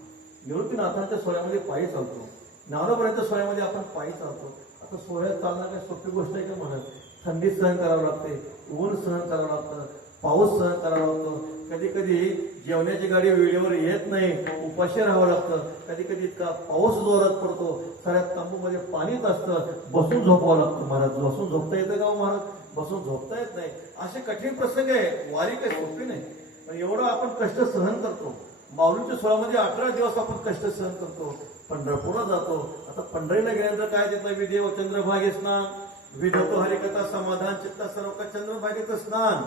निवृत्तीनाथांच्या सोहळ्यामध्ये पायी चालतो, ज्ञानोबाच्या सोहळ्यामध्ये आपण पायी चालतो. आता सोहळ्यात चालणं काही सोपी गोष्ट आहे का म्हणत? थंडी सहन करावं लागते, ऊन सहन करावं लागतं, पाऊस सहन करावा लागतो, कधी कधी जेवणाची गाडी वेळेवर येत नाही, उपाशी राहावं लागतं, कधी कधी इतका पाऊस जोरात पडतो, साऱ्या तंबूमध्ये पाणीच असतं, बसून झोपावं लागतं. महाराज बसून झोपता येतं का महाराज? बसून झोपता येत नाही. असे कठीण प्रसंग आहे. वारी काही सोपी नाही पण एवढं आपण कष्ट सहन करतो. माऊलीच्या सोहळ्यामध्ये 18 दिवस आपण कष्ट सहन करतो. पंढरपूरला जातो, आता पंढरीला गेल्यानंतर काय देतं? विदेव चंद्रभागे स्नान विधतो हरिकथा समाधान चित्ता सर्व का चंद्रभागेचं स्नान,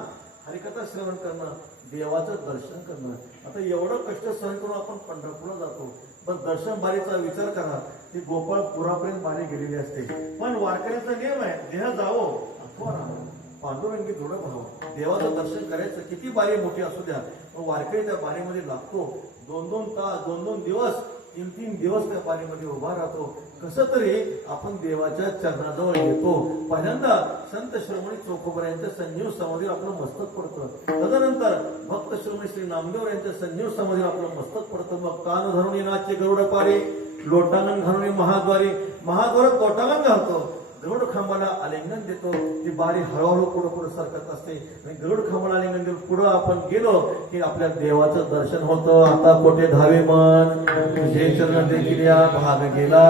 हरिकथा श्रवण करणं, देवाचं दर्शन करणं. आता एवढं कष्ट सहन करून आपण पंढरपूरला जातो पण दर्शन बारीचा विचार करा ती गोपाळपुरापर्यंत बारी गेलेली असते. पण वारकऱ्यांचा नियम आहे देह जावो अथवा राहावं. पांडुरंगी दृढ भाव. देवाचं दर्शन करायचं, किती बारी मोठी असू द्या, पण वारकरी त्या बारीमध्ये लागतो. 2-2 तास, 2-2 दिवस, 3-3 दिवस त्या बारीमध्ये उभा राहतो. कसं तरी आपण देवाच्या चरणाजवळ येतो. पहिल्यांदा संत श्रोमणी चोखोबरा यांच्या संजीव समाधीवर आपलं मस्तक पडतं. तदनंतर भक्त श्रोमणी श्री नामदेव यांच्या संजीव समाधीवर आपलं मस्तक पडतं. मग कान धरून नाचे गरुड पारी, लोटांगण घालून महाद्वारी, महाद्वारात लोटांगण घालतो. गरुड खांबाला आलिंगन देतो. ती बारी हळूहळू पुढे पुढे सरकत असते. आणि गरुड खांबाला आलिंगन देऊन पुढे आपण गेलो की आपल्या देवाचं दर्शन होतं. आता कोठे धावे मन, तुझे चरण देखील या भाग गेला,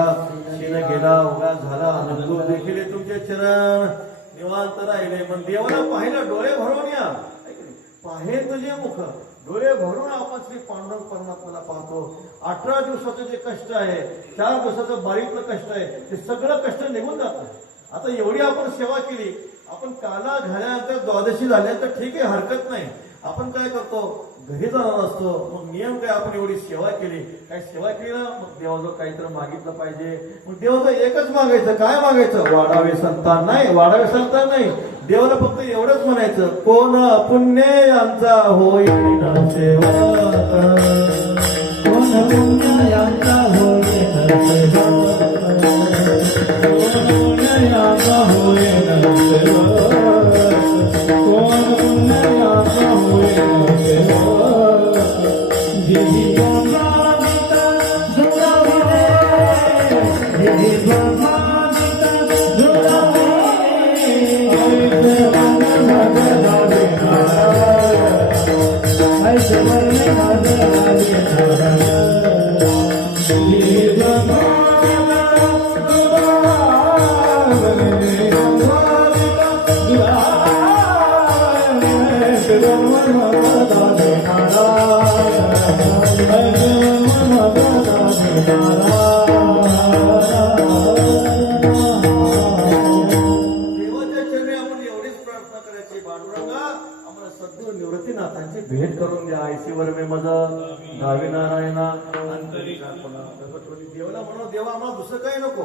शिन गेला उगा झाला, नंदू देखील तुमचे चरण निवांत राहिले. मग देवाला पाहिलं, डोळे भरून या, पाहे तुझे मुख, डोळे भरून आपण श्री पांडुरंग परमात्म्याला पाहतो. 18 दिवसाचं जे कष्ट आहे, 4 दिवसाचं बारीतलं कष्ट आहे, ते सगळं कष्ट निघून जातं. आता एवढी आपण सेवा केली, आपण काला झाल्यानंतर द्वादशी झाल्यानंतर ठीक आहे, हरकत नाही. आपण काय करतो, घरी जाणार असतो. मग नियम काय, आपण एवढी सेवा केली, काय सेवा केली ना, मग देवाचं काहीतरी मागितलं पाहिजे. मग देवाचं एकच मागायचं, काय मागायचं, वाढावे संतान नाही, वाढावे संतान नाही. देवाला फक्त एवढंच म्हणायचं, कोण पुण्य आमचा होईल सेवा, कोण पुण्याचा होईल सेवा, कोण पुण्याचा होईल सेवा, कोण पुण्याचा होईल सेवा. देवी ब्रह्मादिता जुळावणे, देवी ब्रह्मादिता जुळावणे, ऐसे वरने माझे आले निवृत्तीनाथांची भेट करून द्या. ऐशीवर मे मज नावी नारायणा देवाला म्हणून, देवा आम्हाला दुसरं काही नको,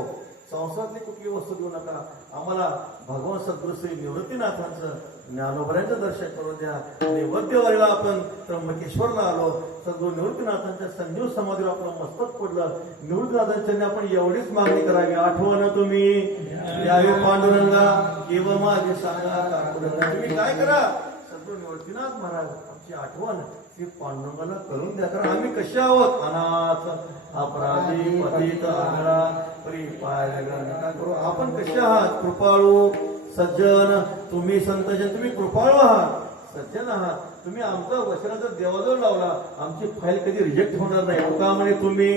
संसारातली कुठली वस्तू देऊ नका, आम्हाला भगवान सद्गुरू श्री निवृत्तीनाथांचं ज्ञानोबऱ्यांचं दर्शन करून द्या. नैवेद्यवारीला आपण त्र्यंबकेश्वरला आलो, सद्गुरू निवृत्तीनाथांच्या संजीव समाधीवर आपलं मस्तक पडलं. निवृत्तीनाथांच्या आपण एवढीच मागणी करावी, आठवण तुम्ही यावे पांडुरंगा, केव माझे सांगा पांडुरंगा. तुम्ही काय करा, सद्गुरू निवृत्तीनाथ महाराज आमची आठवण श्री पांडुरंगाला करून द्या. कारण आम्ही कसे आहोत, अनाथ, अपराधी, पतित, आंधळा, परी पाय नका करू. आपण कसे आहात, कृपाळू, सज्जन. तुम्ही संतजन, तुम्ही कृपाळू आहात, सज्जन आहात. तुम्ही आमचं वचन जर देवाजवळ लावला, आमची फाईल कधी रिजेक्ट होणार नाही. तुका म्हणे तुम्ही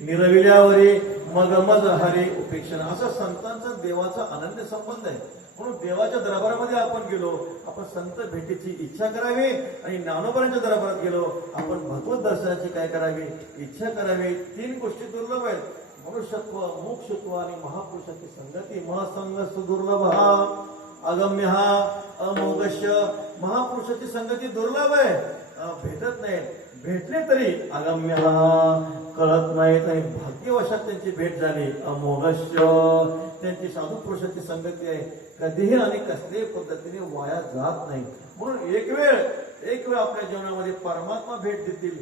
निरविल्यावरी मग मज हरी उपेक्षण. असा संतांचा देवाचा अनन्य संबंध आहे. म्हणून देवाच्या दरबारामध्ये आपण गेलो, आपण संत भेटीची इच्छा करावी. आणि ज्ञानोबरांच्या दरबारात गेलो, आपण भगवत दर्शनाची काय करावी, इच्छा करावी. 3 गोष्टी दुर्लभ आहेत, मनुष्यत्व, मोक्षत्व आणि महापुरुषाची संगती. महासंग सुदुर्लभ हा, अगम्य हा, अमोघश्य. महापुरुषाची संगती दुर्लभ आहे, भेटत नाही. भेटले तरी अगम्य हा, कळत नाहीत. आणि भाग्यवशात त्यांची भेट झाली, अमोघश्य. त्यांची साधू पुरुषाची संगती आहे, कधीही आणि कसल्याही पद्धतीने वाया जात नाही. म्हणून एक वेळ आपल्या जीवनामध्ये परमात्मा भेट देतील,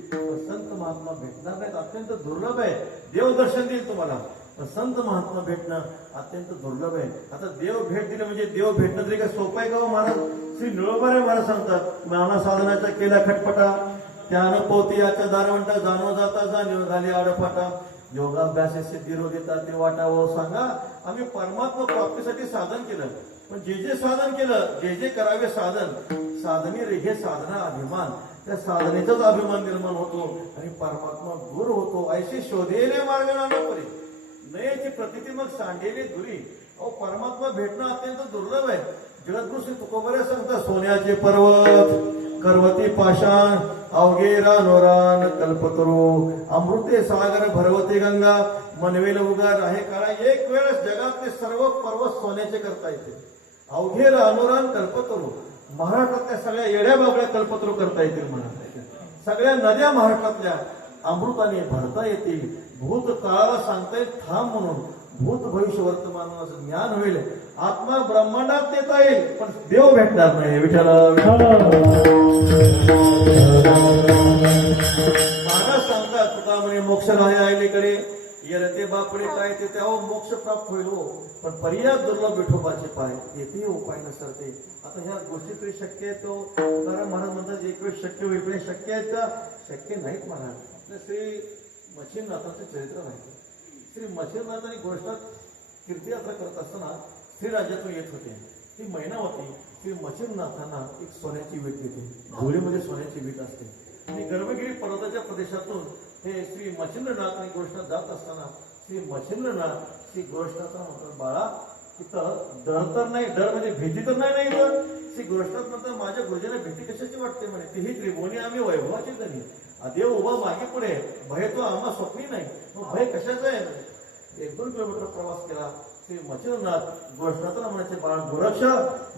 संत महात्मा भेटणार नाहीत, अत्यंत दुर्लभ आहे. देव दर्शन देईल तुम्हाला, पण संत महात्मा भेटणं अत्यंत दुर्लभ आहे. आता देव भेट दिले म्हणजे देव भेटणं तरी काय सोपं आहे का महाराज? श्री निळोबारे महाराज सांगतात, ज्ञान साधनाच्या केल्या खटपटा, त्यानं पोती याच्या दारवंटा, जाणव जाता जाणीव झाली आडफाटा. योगाभ्यास सिद्धी रोगिता ते वाटावं सांगा. आम्ही परमात्मा प्राप्तीसाठी साधन केलं, पण जे साधन केलं, जे करावे साधन, साधने रे हे साधना अभिमान, त्या साधनेचाच अभिमान निर्माण होतो आणि परमात्मा दूर होतो. ऐशी शोधेले मार्ग नानपरी नयेची प्रतिती मग सांडेली दुरी. अहो परमात्मा भेटणं अत्यंत दुर्लभ आहे. जगद्गुरु श्री तुकोबरे सांगतात, सोन्याचे पर्वत करवती पाषाण, अवघे रानोरान कल्पतरू, अमृते सागर भरवते गंगा, मनवेल उगार आहे काळा. एक वेळेस जगातले सर्व पर्वत सोन्याचे करता येते. अवघे रानोरान कल्पतरू, महाराष्ट्रातल्या सगळ्या येड्या बाबड्या कल्पतरू करता येतील म्हणा. सगळ्या नद्या महाराष्ट्रातल्या अमृताने भरता येतील. भूतकाळाला सांगता येईल थांब म्हणून. भूत भविष्य वर्तमानाचं ज्ञान होईल. आत्मा ब्रह्मांडात नेता येईल पण देव भेटणार नाही. विठ्ठल मागा सांगतात तुका म्हणे मोक्ष नाही आईकडे येते बापडे काय ते त्यावर मोक्ष प्राप्त होईल हो. पण पर्याय दुर्लभ विठोबाचे पाय येथे उपाय नसते. आता ह्या गोष्टी तरी शक्य आहे तो तुकाराम महाराज म्हणतात एक वेळ शक्य होईल पण हे शक्य आहेत का? शक्य नाहीत महाराज. आपल्या श्री मच्छिंद्रनाथांचे चरित्र माहिती. श्री मच्छिंद्रनाथांनी गोष्टात कीर्तीयात्रा करत असताना श्रीराज्यातून येत होते. ती मैनावती श्री मच्छिंद्रनाथांना एक सोन्याची वीट देते. झोळीमध्ये सोन्याची वीट असते आणि गर्भगिरी पर्वताच्या प्रदेशातून हे श्री मच्छिंद्रनाथ आणि गोष्टात जात असताना श्री मच्छिंद्रनाथ श्री गोष्टाचा म्हणतात बाळा इथं डर तर नाही. डर म्हणजे भीती तर नाही नाही इथं. श्री गोष्टात म्हणतात माझ्या गुरुजीला भीती कशाची वाटते म्हणे. तीही त्रिभुवनी आम्ही वैभवाची जणी. देव उभा मागे पुढे भय तो आम्हा स्वप्नी नाही. मग भय कशाचा आहे. 1-2 किलोमीटर प्रवास केला. श्री मच्छिंद्रनाथ गोष्टातला म्हणायचे बाळ गोरक्ष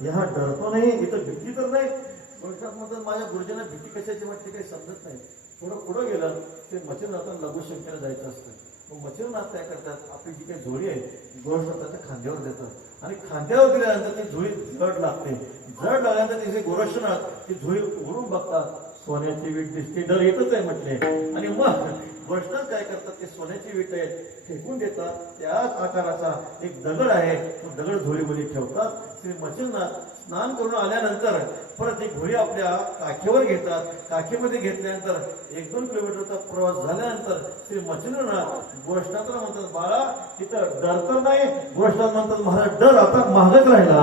ह्या डरतो नाही इथं भीती तर नाही. गोष्टात म्हणतात माझ्या गुरुजींना भीती कशाची वाटते काही समजत नाही. थोडं पुढं गेलं ते मच्छिंद्रनाथांना लघुशंकेला जायचं असतं. मग मच्छिंद्रनाथ काय करतात आपली जी काही झोळी आहे गोष्टाच्या खांद्यावर देतात आणि खांद्यावर दिल्यानंतर ती झोळी जड लागते. जड लागल्यानंतर तिथे गोरक्षनाथ ती झोळी उघडून बघतात. सोन्याची वीट दिसते. डर येतच आहे म्हटले. आणि मग गोष्टात काय करतात ते सोन्याची वीट आहे फेकून देतात. त्याच आकाराचा एक दगड आहे तो दगड झोळीमध्ये ठेवतात. श्री मच्छिंद्रनाथ स्नान करून आल्यानंतर परत एक घोडी आपल्या काखेवर घेतात. काखेमध्ये घेतल्यानंतर 1-2 किलोमीटरचा प्रवास झाल्यानंतर श्री मच्छिंद्रनाथ गोष्टातला म्हणतात बाळा तिथं डर तर नाही. गोष्टात म्हणतात महाराज डर आता महागच राहिला.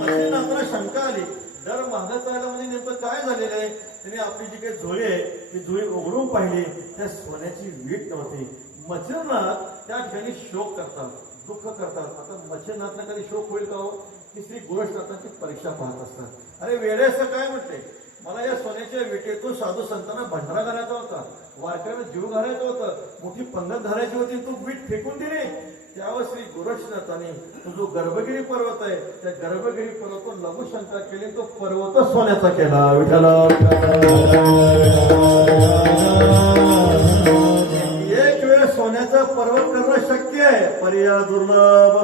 मच्छिंद्रनाथाला शंका आली. डर महागच राहिला म्हणजे नेमकं काय झालेलं आहे. त्याने आपली जी काही झोळी आहे ती झोळी उघडून पाहिली. त्या सोन्याची वीट नव्हती. मच्छिंद्रनाथ त्या ठिकाणी शोक करतात दुःख करतात. आता मच्छिंद्रनाथला कधी शोक होईल का हो. ती श्री गोरक्षनाथांची परीक्षा पाहत असतात. अरे वेडे असं काय म्हटले. मला या सोन्याच्या विटेतून साधू संतांना भंडारा घालायचा होता. वारकऱ्याला जीव घालायचं होतं. मोठी पंगत घालायची होती. तू वीट फेकून दिली. त्यावर श्री गोरक्षनाथांनी तो जो गर्भगिरी पर्वत आहे त्या गर्भगिरी पर्वतावर लघुशंका केली. तो पर्वत सोन्याचा केला. विठ्ठल एक वेळ सोन्याचा पर्वत करणं शक्य आहे. पर्याय दुर्लभ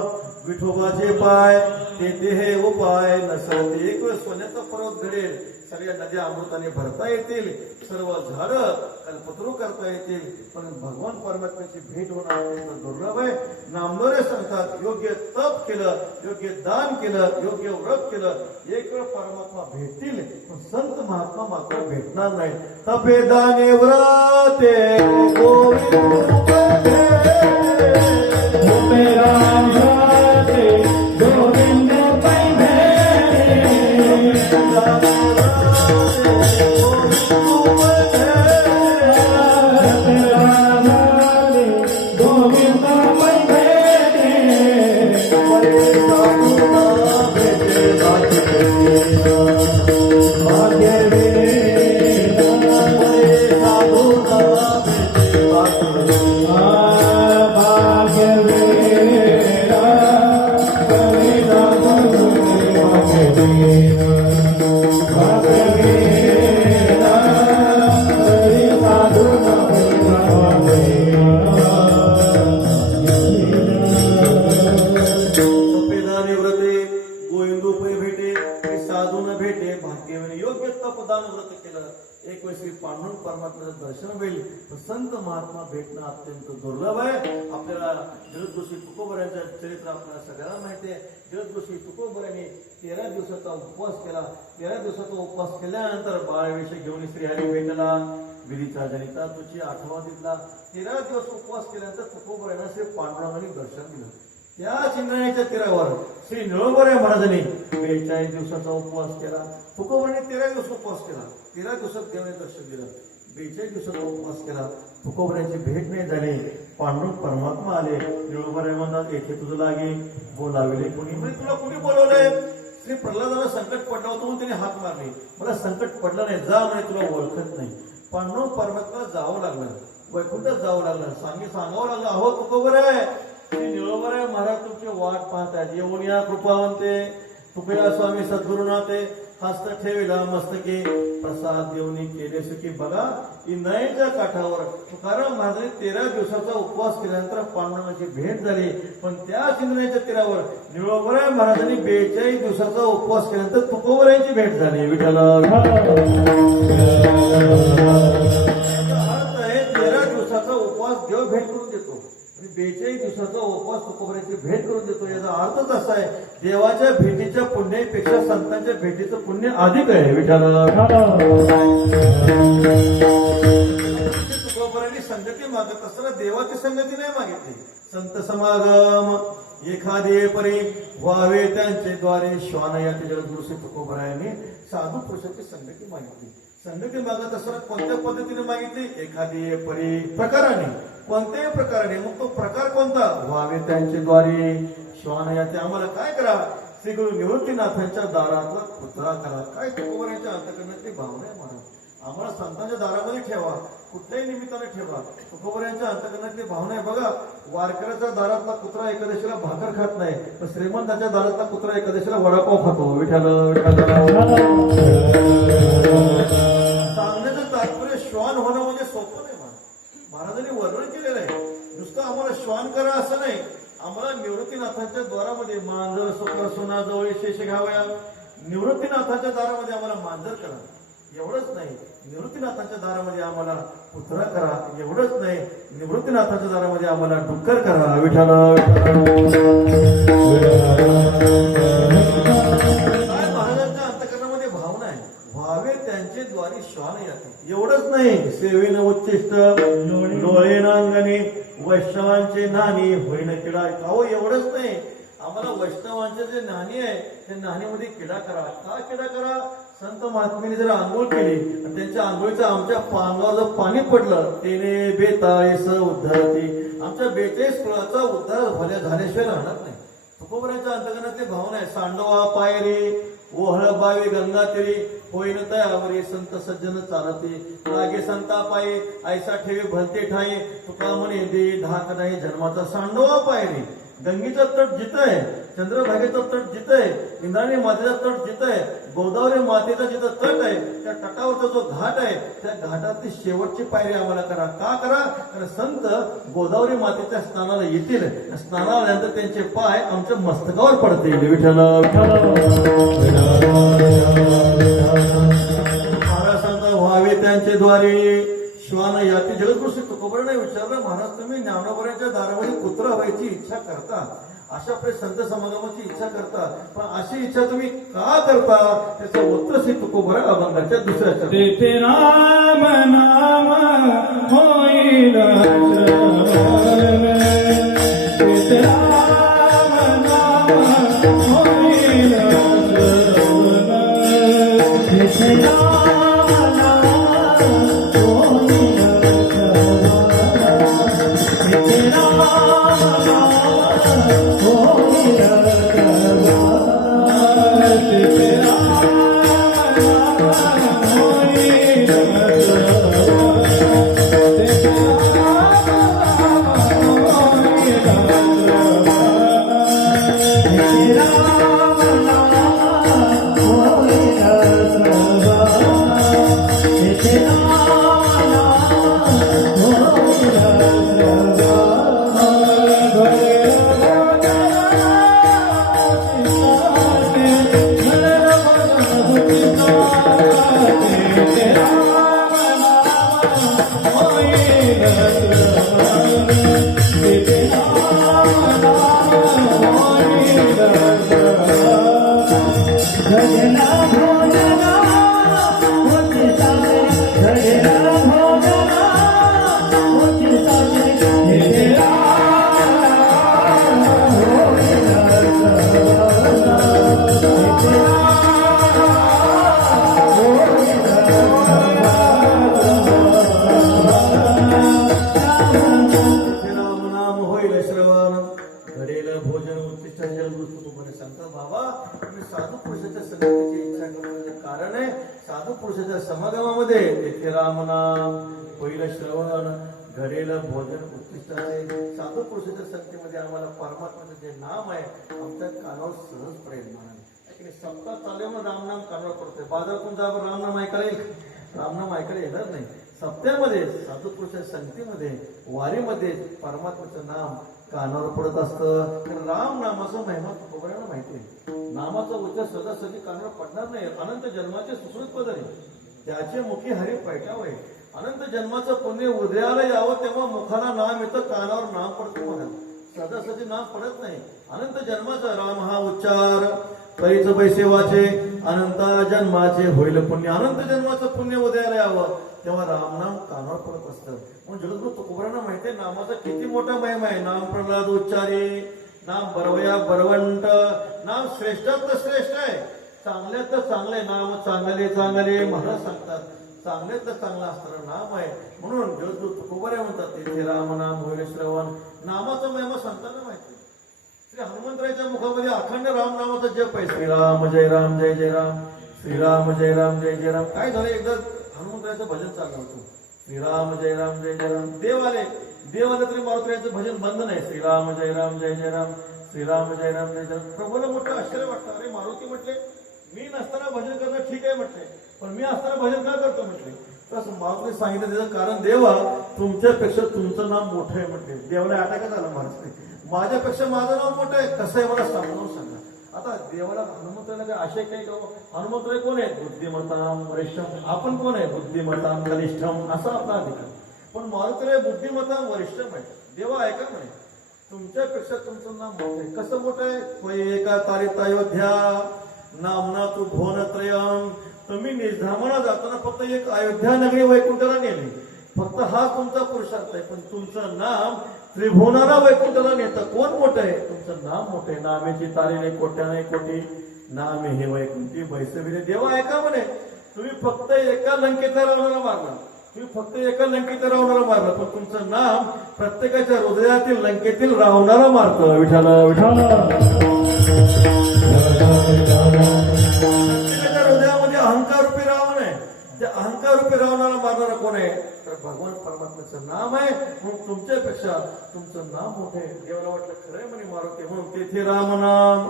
विठोबाचे पाय ते हे उपाय नसते. एक वेळ सोन्याचा पर्वत घडेल. सगळ्या नद्या अमृताने भरता येतील. सर्व झाडं कल्पतरू करता येतील. पण भगवान परमात्म्याची भेट होणं अत्यंत दुर्लभ आहे. नामदेव सांगतात योग्य तप केलं योग्य दान केलं योग्य व्रत केलं एक वेळ परमात्मा भेटतील पण संत महात्मा मात्र भेटणार नाही. तपे दाने व्रते गोविंद दर्शन होईल. संत महात्मा भेटणं अत्यंत दुर्लभ आहे. आपल्याला जगद्गुरू तुकोबऱ्यांचं चरित्र आपल्याला सगळ्यांना माहिती आहे. जगद्गुरू तुकोबऱ्यांनी 13 दिवसाचा उपवास केला. 13 दिवसाचा उपवास केल्यानंतर बाळवेश घेऊन श्रीहरी भेटला. विधीचा जनिता तुझी आठवा दिला. 13 दिवस उपवास केल्यानंतर तुकोबऱ्यांना श्री पांडुरंगाने दर्शन दिलं. त्या चिंद्राणीच्या तीरावर श्री निळोबऱ्या महाराजांनी 42 दिवसाचा उपवास केला. तुकोबऱ्यांनी 13 दिवस उपवास केला. 13 दिवसात देवाने दर्शन दिलं. 42 दिवसाचा उपवास केला. तुकोबऱ्याची भेट नाही झाली. पांडुरंग परमात्मा आले. निळोबऱ्या म्हणतात येथे तुझं लागे बोलाविले कोणी. म्हणजे तुला कोणी बोलवलंय. श्री प्रल्हादाला संकट पडलं होतं म्हणून त्याने हात मारले. मला संकट पडलं नाही जा म्हणे तुला ओळखत नाही. पांडुरंग परमात्मा जावं लागलं. वैकुंठात जावं लागलं. सांगावं लागलं अहो तुकोबऱ्या श्री निळोबऱ्या महाराज तुमची वाट पाहतात. येऊन या कृपावंते तुकया स्वामी सद्गुरुनाथे हस्त ठेविला मस्तके प्रसाद देऊनी केले सुखी बघा इंद्रायणीच्या काठावर तुकाराम महाराजांनी 13 दिवसाचा उपवास केल्यानंतर पांडुरंगाची भेट झाली. पण त्याच इंद्रायणीच्या तीरावर निळोबराय महाराजांनी 42 दिवसाचा उपवास केल्यानंतर तुकोबरायांची भेट झाली. विठ्ठला अर्थ आहे 13 दिवसाचा उपवास देव भेट करून देतो. 42 दिवसाचा उपवास तुकोबरायांची भेट करून देतो. याचा अर्थच असा आहे देवाच्या भेटीच्या पुण्यापेक्षा संतांच्या भेटीचं पुण्य अधिक आहे. विठ्ठला तुकोबरायांनी संगती मागत असताना देवाची संगती नाही मागितली. संत समागम एखादे परी व्हावे त्यांचे द्वारे श्वान या जगद्गुरु श्री तुकोबरायांनी साधू पुरुषाची संगती मागितली. संगती मागत असताना कोणत्या पद्धतीने मागितली? एखादी परी प्रकाराने, कोणत्याही प्रकाराने. मग तो प्रकार कोणता? व्हावे त्यांचे द्वारे श्वान या. ते आम्हाला काय करा? श्री गुरु निवृत्तीनाथांच्या दारातला कुत्रा करा. काय तुकोबरायांच्या अंतकरणातली भावना आहे महाराज. आम्हाला संतांच्या दारामध्ये ठेवा, कुठल्याही निमित्ताने ठेवा. तुकोबरायांच्या अंतकरणातली भावना आहे बघा. वारकऱ्याच्या दारातला कुत्रा एकादशीला भाकर खात नाही, पण श्रीमंताच्या दारातला कुत्रा एकादशीला वडापाव खातो. सांगण्याचं तात्पर्य श्वान होणं म्हणजे सोपं नाही. महाराजांनी वर्णन केलेलं आहे. नुसतं आम्हाला श्वान करा असं नाही, आम्हाला निवृत्तीनाथांच्या द्वारामध्ये मांजर सोकर सोना जवळ शेष घ्यावया. निवृत्तीनाथांच्या दारामध्ये आम्हाला मांजर करा एवढंच नाही, निवृत्तीनाथांच्या दारामध्ये आम्हाला कुत्रा करा एवढंच नाही, निवृत्तीनाथांच्या दारामध्ये आम्हाला डुक्कर करा. विठ्ठला काय महाराजांच्या अंतकरणामध्ये भावना आहे. व्हावे त्यांचे द्वारी श्वान याते. एवढंच नाही, सेवेनं उच्चिष्ट डोळे नांगणे वैष्णवांचे नाणी होईन किडा. अहो एवढंच नाही, आम्हाला वैष्णवांचे जे नाणी आहे त्या नाणीमध्ये किडा करा. का किडा करा? संत महात्म्याने जर आंघोळ केली आणि त्यांच्या आंघोळीचं आमच्या अंगावर जर पाणी पडलं तेने बेताळीस उद्धारती. आमच्या 42 कुळाचा उद्धार झाल्याशिवाय राहणार नाही. तुकोबरायांच्या अंतकरणातली भावना आहे. सांडवा पायरी ओहळ बावी गंगा तिरी होईन तयावरी संत सज्जन चालती. लागे संता पायी ऐसा ठेवी भलते ठाई तुका म्हणे दे धाक नाही जन्माचा. सांडवा पायरी गंगेचा तट जिथं आहे, चंद्रभागेचा तट जिथं आहे, इंद्रायणी मातेचा तट जिथं आहे, गोदावरी मातेचा जिथं तट आहे त्या तटावरचा जो घाट आहे त्या घाटातली शेवटची पायरी आम्हाला करा. का करा? कारण संत गोदावरी मातेच्या स्नानाला येतील. स्नानाला आल्यानंतर त्यांचे पाय आमच्या मस्तकावर पडतील. विठ्ठला महाराज व्हावे त्यांचे द्वारे श्वान याती. जगद्गुरु श्री तुकोबरायांनी विचारलं, महाराज तुम्ही ज्ञानोबरायांच्या दारामध्ये कुत्रा व्हायची इच्छा करता, अशा आपले संत समागमाची इच्छा करता, पण अशी इच्छा तुम्ही का करता? त्याचं उत्तर श्री तुकोबरा अभंगाच्या दुसऱ्या तेथे राम नाम होईल श्रवण. तेथे राम नाम होईल श्रवण. तेथे राम नाम होईल श्रवण. तेथे राम नाम होईल श्रवण. तेथे समागमामध्ये तेथे रामनाम होईल श्रवण घडेल भोजन उत्कृष्टाचे. साधू पुरुषाच्या संख्येमध्ये आम्हाला परमात्म्याचं जे नाम आहे आमच्या कानावर सहज पडेल. की सप्ताह चालले म्हणून रामनाम कानावर पडतोय. बाजारातून जा रामनाम ऐकायला येईल, रामनाम ऐकायला येणार नाही. सप्त्यामध्ये साधुपुरुषाच्या संगतीमध्ये वारीमध्ये परमात्म्याचं नाम कानावर पडत असतं. कारण राम नामाचा महिमा तुकोबऱ्याला माहिती आहे. नामाचा उच्चार सहजासहजी कानावर पडणार नाही. अनंत जन्माचे सुकृत पद आहे, त्याचे मुखी हरी पैठावे. अनंत जन्माचं पुण्य उदयाला यावं तेव्हा मुखाला नाम येतं, कानावर नाम पडतं. बघा सहजासहजी नाम पडत नाही. अनंत जन्माचा राम हा उच्चार पैच पैसे वाचे, अनंत जन्माचे होईल पुण्य. अनंत जन्माचं पुण्य उदयाला यावं तेव्हा रामनाम कानावर पडत असतं. म्हणून जगद्गुरु तुकोबरांना माहिती आहे नामाचा किती मोठा महिमा आहे. नाम प्रल्हाद उच्चारी, नाम बरवया बरवंट, नाम श्रेष्ठात श्रेष्ठ आहे. चांगल्यात तर चांगले नाम, चांगले चांगले महाराज सांगतात. चांगल्यात तर चांगलं असणारं नाम आहे. म्हणून जगद्गुरु तुकोबरा म्हणतात तेथे रामनाम होईल श्रवण. नामाचा महिमा सांगताना माहिती आहे. श्री हनुमंतराच्या मुखामध्ये अखंड राम नामाचा जप आहे. श्रीराम जय राम जय जय राम, श्रीराम जय राम जय जय राम. काय झालं एकदा हनुमंतराचं भजन चाललं होतं. श्रीराम जय राम जय जय राम. देव आले तरी मारुतीचं भजन बंद नाही. श्रीराम जय राम जय जय राम, श्रीराम जय राम जय जय राम. प्रभूला मोठं आश्चर्य वाटतं. अरे मारुती म्हटले मी नसताना भजन करणं ठीक आहे म्हटले, पण मी असताना भजन का करतो म्हटले. तसं मारुतीने सांगितलं त्याचं कारण देवा तुमच्यापेक्षा तुमचं नाम मोठं आहे म्हटले. देवाला अटॅकच आला महाराज. माझ्यापेक्षा माझं नाव मोठं आहे कसं आहे मला समजावून सांगा. आता देवाला हनुमंताला काय आशय काही हनुमंत कोण आहे? बुद्धिमताम वरिष्ठम. आपण कोण आहे? बुद्धिमताम कनिष्ठम असा आपला अधिकार. पण मारुतीला बुद्धिमताम वरिष्ठम आहे. देवा ऐका म्हणे तुमच्यापेक्षा तुमचं नाम मोठं आहे. कसं मोठं आहे? त्वयि एका तारित अयोध्या नामना तू भुवनत्रयम. तुम्ही निर्धामाला जाताना फक्त एक अयोध्या नगरी वैकुंठाला नेली. फक्त हा तुमचा पुरुषार्थ आहे. पण तुमचं नाम त्रिभुवनाला वैकुंठाला नेतं. कोण मोठं आहे? तुमचं नाम मोठं आहे. नामेची तारीने कोट्याने कोटी, नामे हे वैकुंठी बैसविले. देवा ऐका म्हणे तुम्ही फक्त एका लंकेतला रावणाला मारला, तुम्ही फक्त एका लंकेतला रावणाला मारला, पण तुमचं नाम प्रत्येकाच्या हृदयातील लंकेतील रावणाला मारतं. विठाल विठाल. प्रत्येकाच्या हृदयामध्ये अहंकार रूपी रावण आहे. त्या अहंकार रूपी रावणाला मारणारा कोण आहे? तर भगवान परमात्म्याचं नाम आहे. म्हणून तुमच्यापेक्षा तुमचं नाम मोठं आहे. देवाला वाटलं खरंय म्हणे मारुती. म्हणून तेथे राम नाम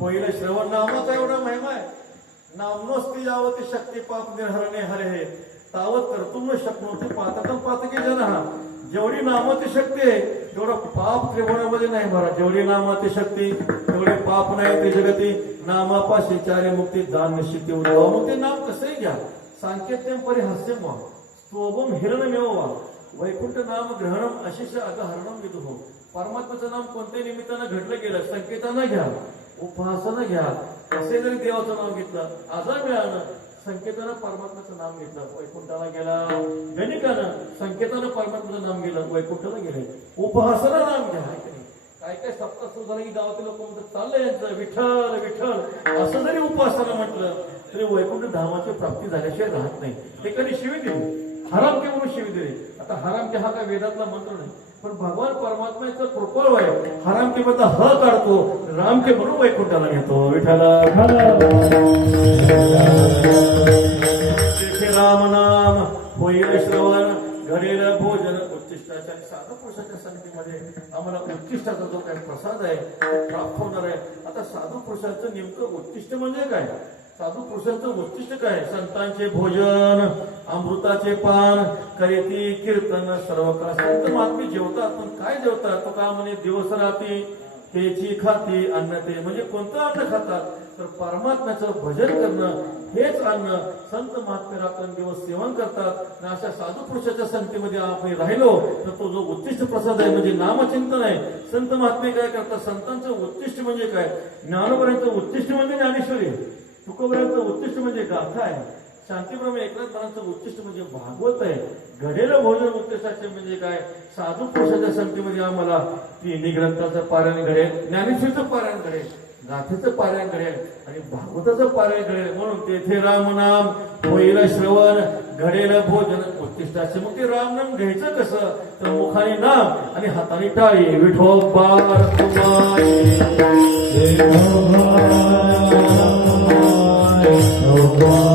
पहिलं श्रवण नामाचा एवढा महिमा आहे. नामनोस्ती यावती शक्ती पाप निर्हरणे हरे हे तावत कर्तुम न शक्नोती पातकम पातकी जनहा. जेवढी नामाची शक्ती आहे तेवढं पाप त्रिभुवनामध्ये नाही महाराज. जेवढी नामाची शक्ती तेवढे पाप नाही ते जगती. नामापाशी चारी मुक्ती दान निश्चिती उद्भव. मग ते नाम कसंही घ्या. सांकेत्यम परिहास्यम वा स्तोभम हिरणमेव वा वैकुंठ नाम ग्रहणम अशिष अगहरणम विदुः. परमात्म्याचं नाम कोणत्याही निमित्तानं घडलं गेलं, संकेतानं घ्या, उपासना घ्या. कसे जरी देवाचं नाव घेतलं आजार मिळालं, संकेतानं परमात्म्याचं नाम घेतलं वैकुंठाला गेला. गणिकानं संकेतानं परमात्म्याचं नाम गेलं वैकुंठाला गेले. उपासना नाम घ्या. काय काय सप्ताह सुरू झालं की गावातील लोक म्हणतात चाललंय यांचं विठ्ठल विठ्ठल. असं जरी उपासना म्हटलं तरी वैकुंठ धामाची प्राप्ती झाल्याशिवाय राहत नाही. ते कधी शिवी दिली हराम के म्हणून शिवी दिली. आता हराम के हा काय वेदातला मंत्र नाही, पण भगवान परमात्म्याचं कृपळ आहे. हराम के मधला ह काढतो, राम के म्हणून वैकुंठाला घेतो. विठ्ठला राम नाम होईल श्रवण घडेल भोजन. उच्चिष्टाच्या साधू पुरुषाच्या संगतीमध्ये आम्हाला उच्चिष्टाचा जो काही प्रसाद आहे तो प्राप्त होणार आहे. आता साधू पुरुषाचं नेमकं उच्चिष्ट म्हणजे काय? साधू पुरुषांचं उच्चिष्ट काय? संतांचे भोजन, अमृताचे पान, करीती कीर्तन सर्व काळ. संत महात्मे जेवतात, पण काय जेवतात? तो का म्हणे दिवस रात्री तेची खाती अन्न. ते म्हणजे कोणतं अन्न खातात? तर परमात्म्याचं भजन करणं हेच अन्न. संत महात्मे रात्रंदिवस सेवन करतात. अशा साधू पुरुषाच्या संगतीमध्ये आपण राहिलो तर तो जो उच्चिष्ट प्रसाद आहे म्हणजे नामचिंतन आहे. संत महात्मे काय करतात? संतांचं उच्चिष्ट म्हणजे काय? ज्ञानोबऱ्यांचं उच्चिष्ट म्हणजे ज्ञानेश्वरी, तुकोबऱ्यांचं उच्चिष्ट म्हणजे गाथा आहे, शांतीब्रह्म एकनाथांचं उच्चिष्ट म्हणजे भागवत आहे. घडेलं भोजन उच्चिष्टाचे म्हणजे काय? साधू पुरुषाच्या संगतीमध्ये आम्हाला तिन्ही ग्रंथाचं पारायण घडेल, ज्ञानेश्वरीचं पारायण घडेल, गाथेचं पारायण घडेल आणि भागवताचं पारायण घडेल. म्हणून तेथे रामनाम होईल श्रवण घडेल भोजन उच्चिष्टाचे. मग ते रामनाम घ्यायचं कसं? तर मुखाने नाम आणि हाताने टाळी. विठोबा Oh